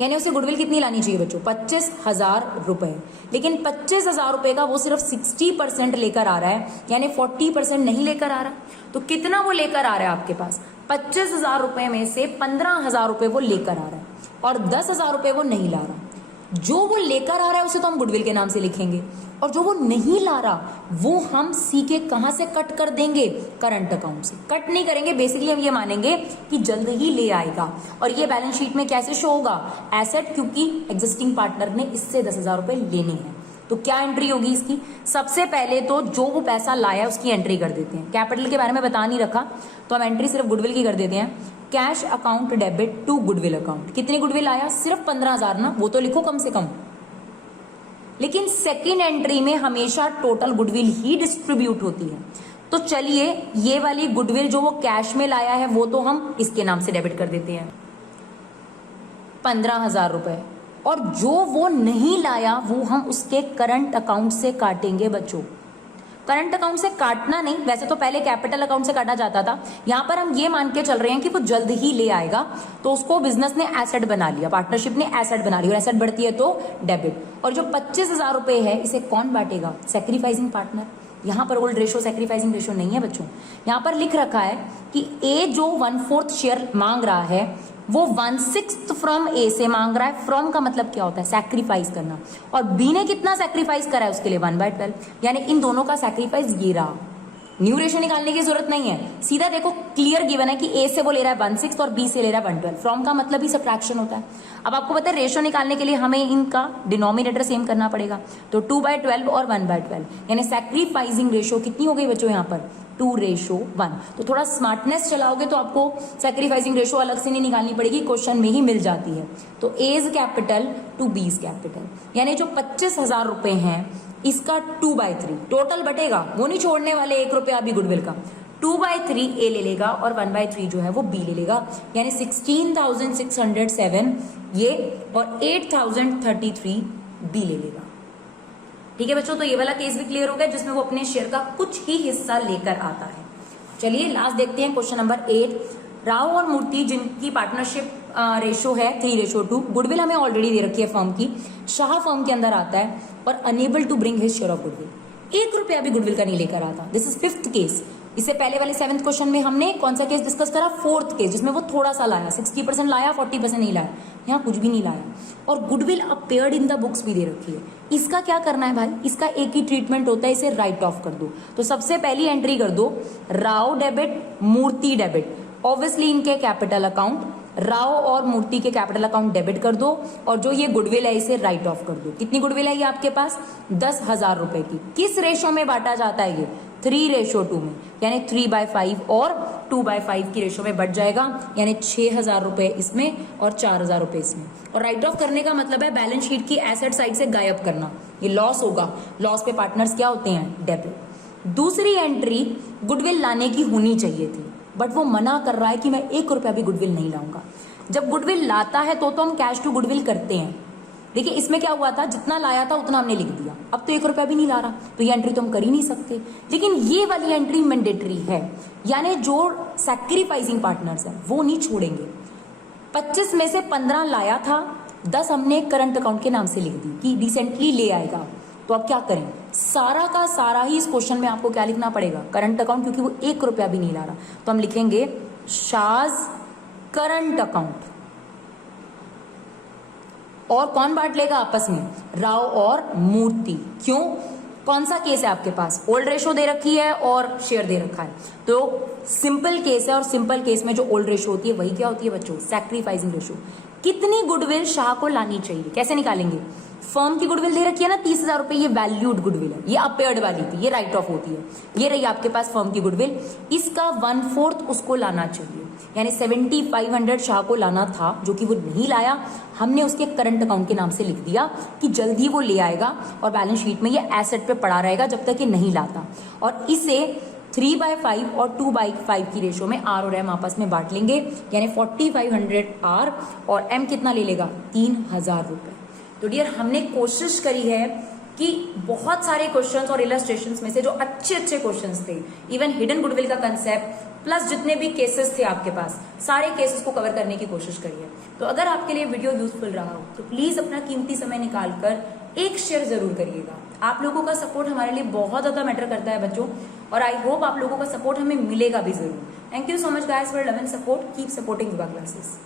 यानी उसे गुडविल कितनी लानी चाहिए बच्चों, 25,000 रुपए। लेकिन 25,000 रुपए का वो सिर्फ 60% लेकर आ रहा है, यानी 40% नहीं लेकर आ रहा। तो कितना वो लेकर आ रहा है आपके पास, 25,000 रुपए में से 15,000 रुपए वो लेकर आ रहा है और 10,000 रुपए वो नहीं ला रहा। जो वो लेकर आ रहा है उसे तो हम गुडविल के नाम से लिखेंगे, और जो वो नहीं ला रहा वो हम सी के कहां से कट कर देंगे, करंट अकाउंट से। कट नहीं करेंगे, बेसिकली हम ये मानेंगे कि जल्द ही ले आएगा, और ये बैलेंस शीट में कैसे शो होगा, एसेट, क्योंकि एग्जिस्टिंग पार्टनर ने इससे 10,000 रुपए लेने हैं। तो क्या एंट्री होगी इसकी, सबसे पहले तो जो वो पैसा लाया उसकी एंट्री कर देते हैं। कैपिटल के बारे में बता नहीं रखा तो हम एंट्री सिर्फ गुडविल की कर देते हैं। Cash account debit to goodwill account, कितनी गुडविल आया, सिर्फ 15,000 ना, वो तो लिखो कम से कम। लेकिन सेकेंड एंट्री में हमेशा टोटल गुडविल ही डिस्ट्रीब्यूट होती है। तो चलिए ये वाली गुडविल जो वो कैश में लाया है वो तो हम इसके नाम से डेबिट कर देते हैं 15,000 रुपए, और जो वो नहीं लाया वो हम उसके करंट अकाउंट से काटेंगे बच्चों। करंट अकाउंट से काटना नहीं, वैसे तो पहले कैपिटल अकाउंट से काटा जाता था, यहां पर हम ये मान के चल रहे हैं कि वो जल्द ही ले आएगा, तो उसको बिजनेस ने एसेट बना लिया, पार्टनरशिप ने एसेट बना लिया, और एसेट बढ़ती है तो डेबिट। और जो 25,000 रुपए है इसे कौन बांटेगा? Sacrificing partner. यहां पर ओल्ड रेशो सेक्रीफाइसिंग रेशो नहीं है बच्चों, यहां पर लिख रखा है कि ए जो 1/4 शेयर मांग रहा है वो 1/6 फ्रॉम ए से मांग रहा है। फ्रॉम का मतलब क्या होता है? सैक्रिफाइस करना। और बी ने कितना सैक्रिफाइस करा है उसके लिए 1/12, यानी इन दोनों का सैक्रिफाइस ये रहा। न्यू रेशो निकालने की जरूरत नहीं है, सीधा देखो क्लियर गिवन है कि ए से वो ले रहा है 1/6 और बी से ले रहा है 1/12। फ्रॉम का मतलब ही सब्ट्रैक्शन होता है। अब आपको पता है रेशो निकालने के लिए हमें इनका डिनोमिनेटर सेम करना पड़ेगा, तो 2/12 और 1/12, यानी सैक्रिफाइसिंग रेशो कितनी हो गई बच्चों यहाँ पर? 2:1। तो थोड़ा स्मार्टनेस चलाओगे तो आपको सैक्रिफाइसिंग रेशो अलग से नहीं निकालनी पड़ेगी, क्वेश्चन में ही मिल जाती है। तो A's capital to B's capital, यानी जो 25,000 रुपए हैं इसका 2/3 टोटल बटेगा, वो नहीं छोड़ने वाले 1 रुपया भी गुडविल का। 2/3 ए ले लेगा और 1/3 जो है वो बी ले लेगा, यानी 16,607 ये और 8,033 बी ले लेगा। ठीक है बच्चों, तो ये वाला केस भी क्लियर हो गया जिसमें वो अपने शेयर का कुछ ही हिस्सा लेकर आता है। चलिए लास्ट देखते हैं क्वेश्चन नंबर 8। राव और मूर्ति जिनकी पार्टनरशिप रेशो है 3:2, गुडविल हमें ऑलरेडी दे रखी है फर्म की, शाह फर्म के अंदर आता है और unable to bring his share of goodwill, 1 रुपया भी गुडविल का नहीं लेकर आता। This is 5th case. इससे पहले वाले 7th क्वेश्चन में हमने कौन सा केस डिस्कस करा? 4th केस, जिसमें वो थोड़ा सा लाया, 60% लाया, 40% नहीं लाया, यहाँ कुछ भी नहीं लाया। और goodwill appeared in the books भी दे रखी है। इसका क्या करना है भाई? इसका एक ही ट्रीटमेंट होता है, इसे राइट ऑफ कर दो। तो सबसे पहली एंट्री कर दो राव डेबिट, मूर्ति डेबिट, ऑब्वियसली इनके कैपिटल अकाउंट, राव और मूर्ति के कैपिटल अकाउंट डेबिट कर दो, और जो ये गुडविल है इसे राइट ऑफ कर दो। कितनी गुडविल है ये आपके पास? 10,000 रुपए की। किस रेशो में बांटा जाता है ये? 3:2 में, यानी 3/5 और 2/5 की रेशो में बढ़ जाएगा, यानी 6,000 रुपए इसमें और 4,000 रुपए इसमें। और राइट ऑफ करने का मतलब है बैलेंस शीट की एसेट साइड से गायब करना, ये लॉस होगा। लॉस पे पार्टनर्स क्या होते हैं? डेबिट। दूसरी एंट्री गुडविल लाने की होनी चाहिए थी, बट वो मना कर रहा है कि मैं 1 रुपया भी गुडविल नहीं लाऊंगा। जब गुडविल लाता है तो हम कैश टू गुडविल करते हैं। देखिए इसमें क्या हुआ था, जितना लाया था उतना हमने लिख दिया, अब तो 1 रुपया भी नहीं ला रहा, तो ये एंट्री तो हम कर ही नहीं सकते। लेकिन ये वाली एंट्री मैंडेटरी है, यानी जो सैक्रिफाइसिंग पार्टनर्स हैं वो नहीं छोड़ेंगे। 25 में से 15 लाया था, 10 हमने करंट अकाउंट के नाम से लिख दी कि रिसेंटली ले आएगा। तो अब क्या करें? सारा का सारा ही इस क्वेश्चन में आपको क्या लिखना पड़ेगा? करंट अकाउंट, क्योंकि वो 1 रुपया भी नहीं ला रहा। तो हम लिखेंगे शाज करंट अकाउंट। और कौन बांट लेगा आपस में? राव और मूर्ति। क्यों? कौन सा केस है आपके पास? ओल्ड रेशो दे रखी है और शेयर दे रखा है, तो सिंपल केस है, और सिंपल केस में जो ओल्ड रेशो होती है वही क्या होती है बच्चों? Sacrificing ratio. कितनी गुडविल शाह को लानी चाहिए? कैसे निकालेंगे? फर्म की गुडविल दे रखी है ना 30,000 रुपए, ये वैल्यूड गुडविल है, ये अपेयर्ड वाली थी, ये राइट ऑफ होती है। ये रही आपके पास फर्म की गुडविल, इसका 1/4 उसको लाना चाहिए, यानी 7,500 शाह को लाना था, जो कि वो नहीं लाया। हमने उसके करंट अकाउंट के नाम से लिख दिया कि जल्दी वो ले आएगा और बैलेंस शीट में ये एसेट पे पड़ा रहेगा जब तक ये नहीं लाता। और इसे 3/5 और 2/5 की रेशो में आर और एम आपस में बांट लेंगे, यानी 4,500 आर और एम कितना ले लेगा? 3,000 रुपए। तो डियर हमने कोशिश करी है कि बहुत सारे क्वेश्चंस और इलस्ट्रेशंस में से जो अच्छे अच्छे क्वेश्चंस थे, इवन हिडन गुडविल का कंसेप्ट प्लस जितने भी केसेस थे आपके पास, सारे केसेस को कवर करने की कोशिश करी है। तो अगर आपके लिए वीडियो यूजफुल रहा हो तो प्लीज अपना कीमती समय निकालकर एक शेयर जरूर करिएगा। आप लोगों का सपोर्ट हमारे लिए बहुत ज्यादा मैटर करता है बच्चों, और आई होप आप लोगों का सपोर्ट हमें मिलेगा भी जरूर। Thank you so much guys for love and support. Keep supporting युवा क्लासेस।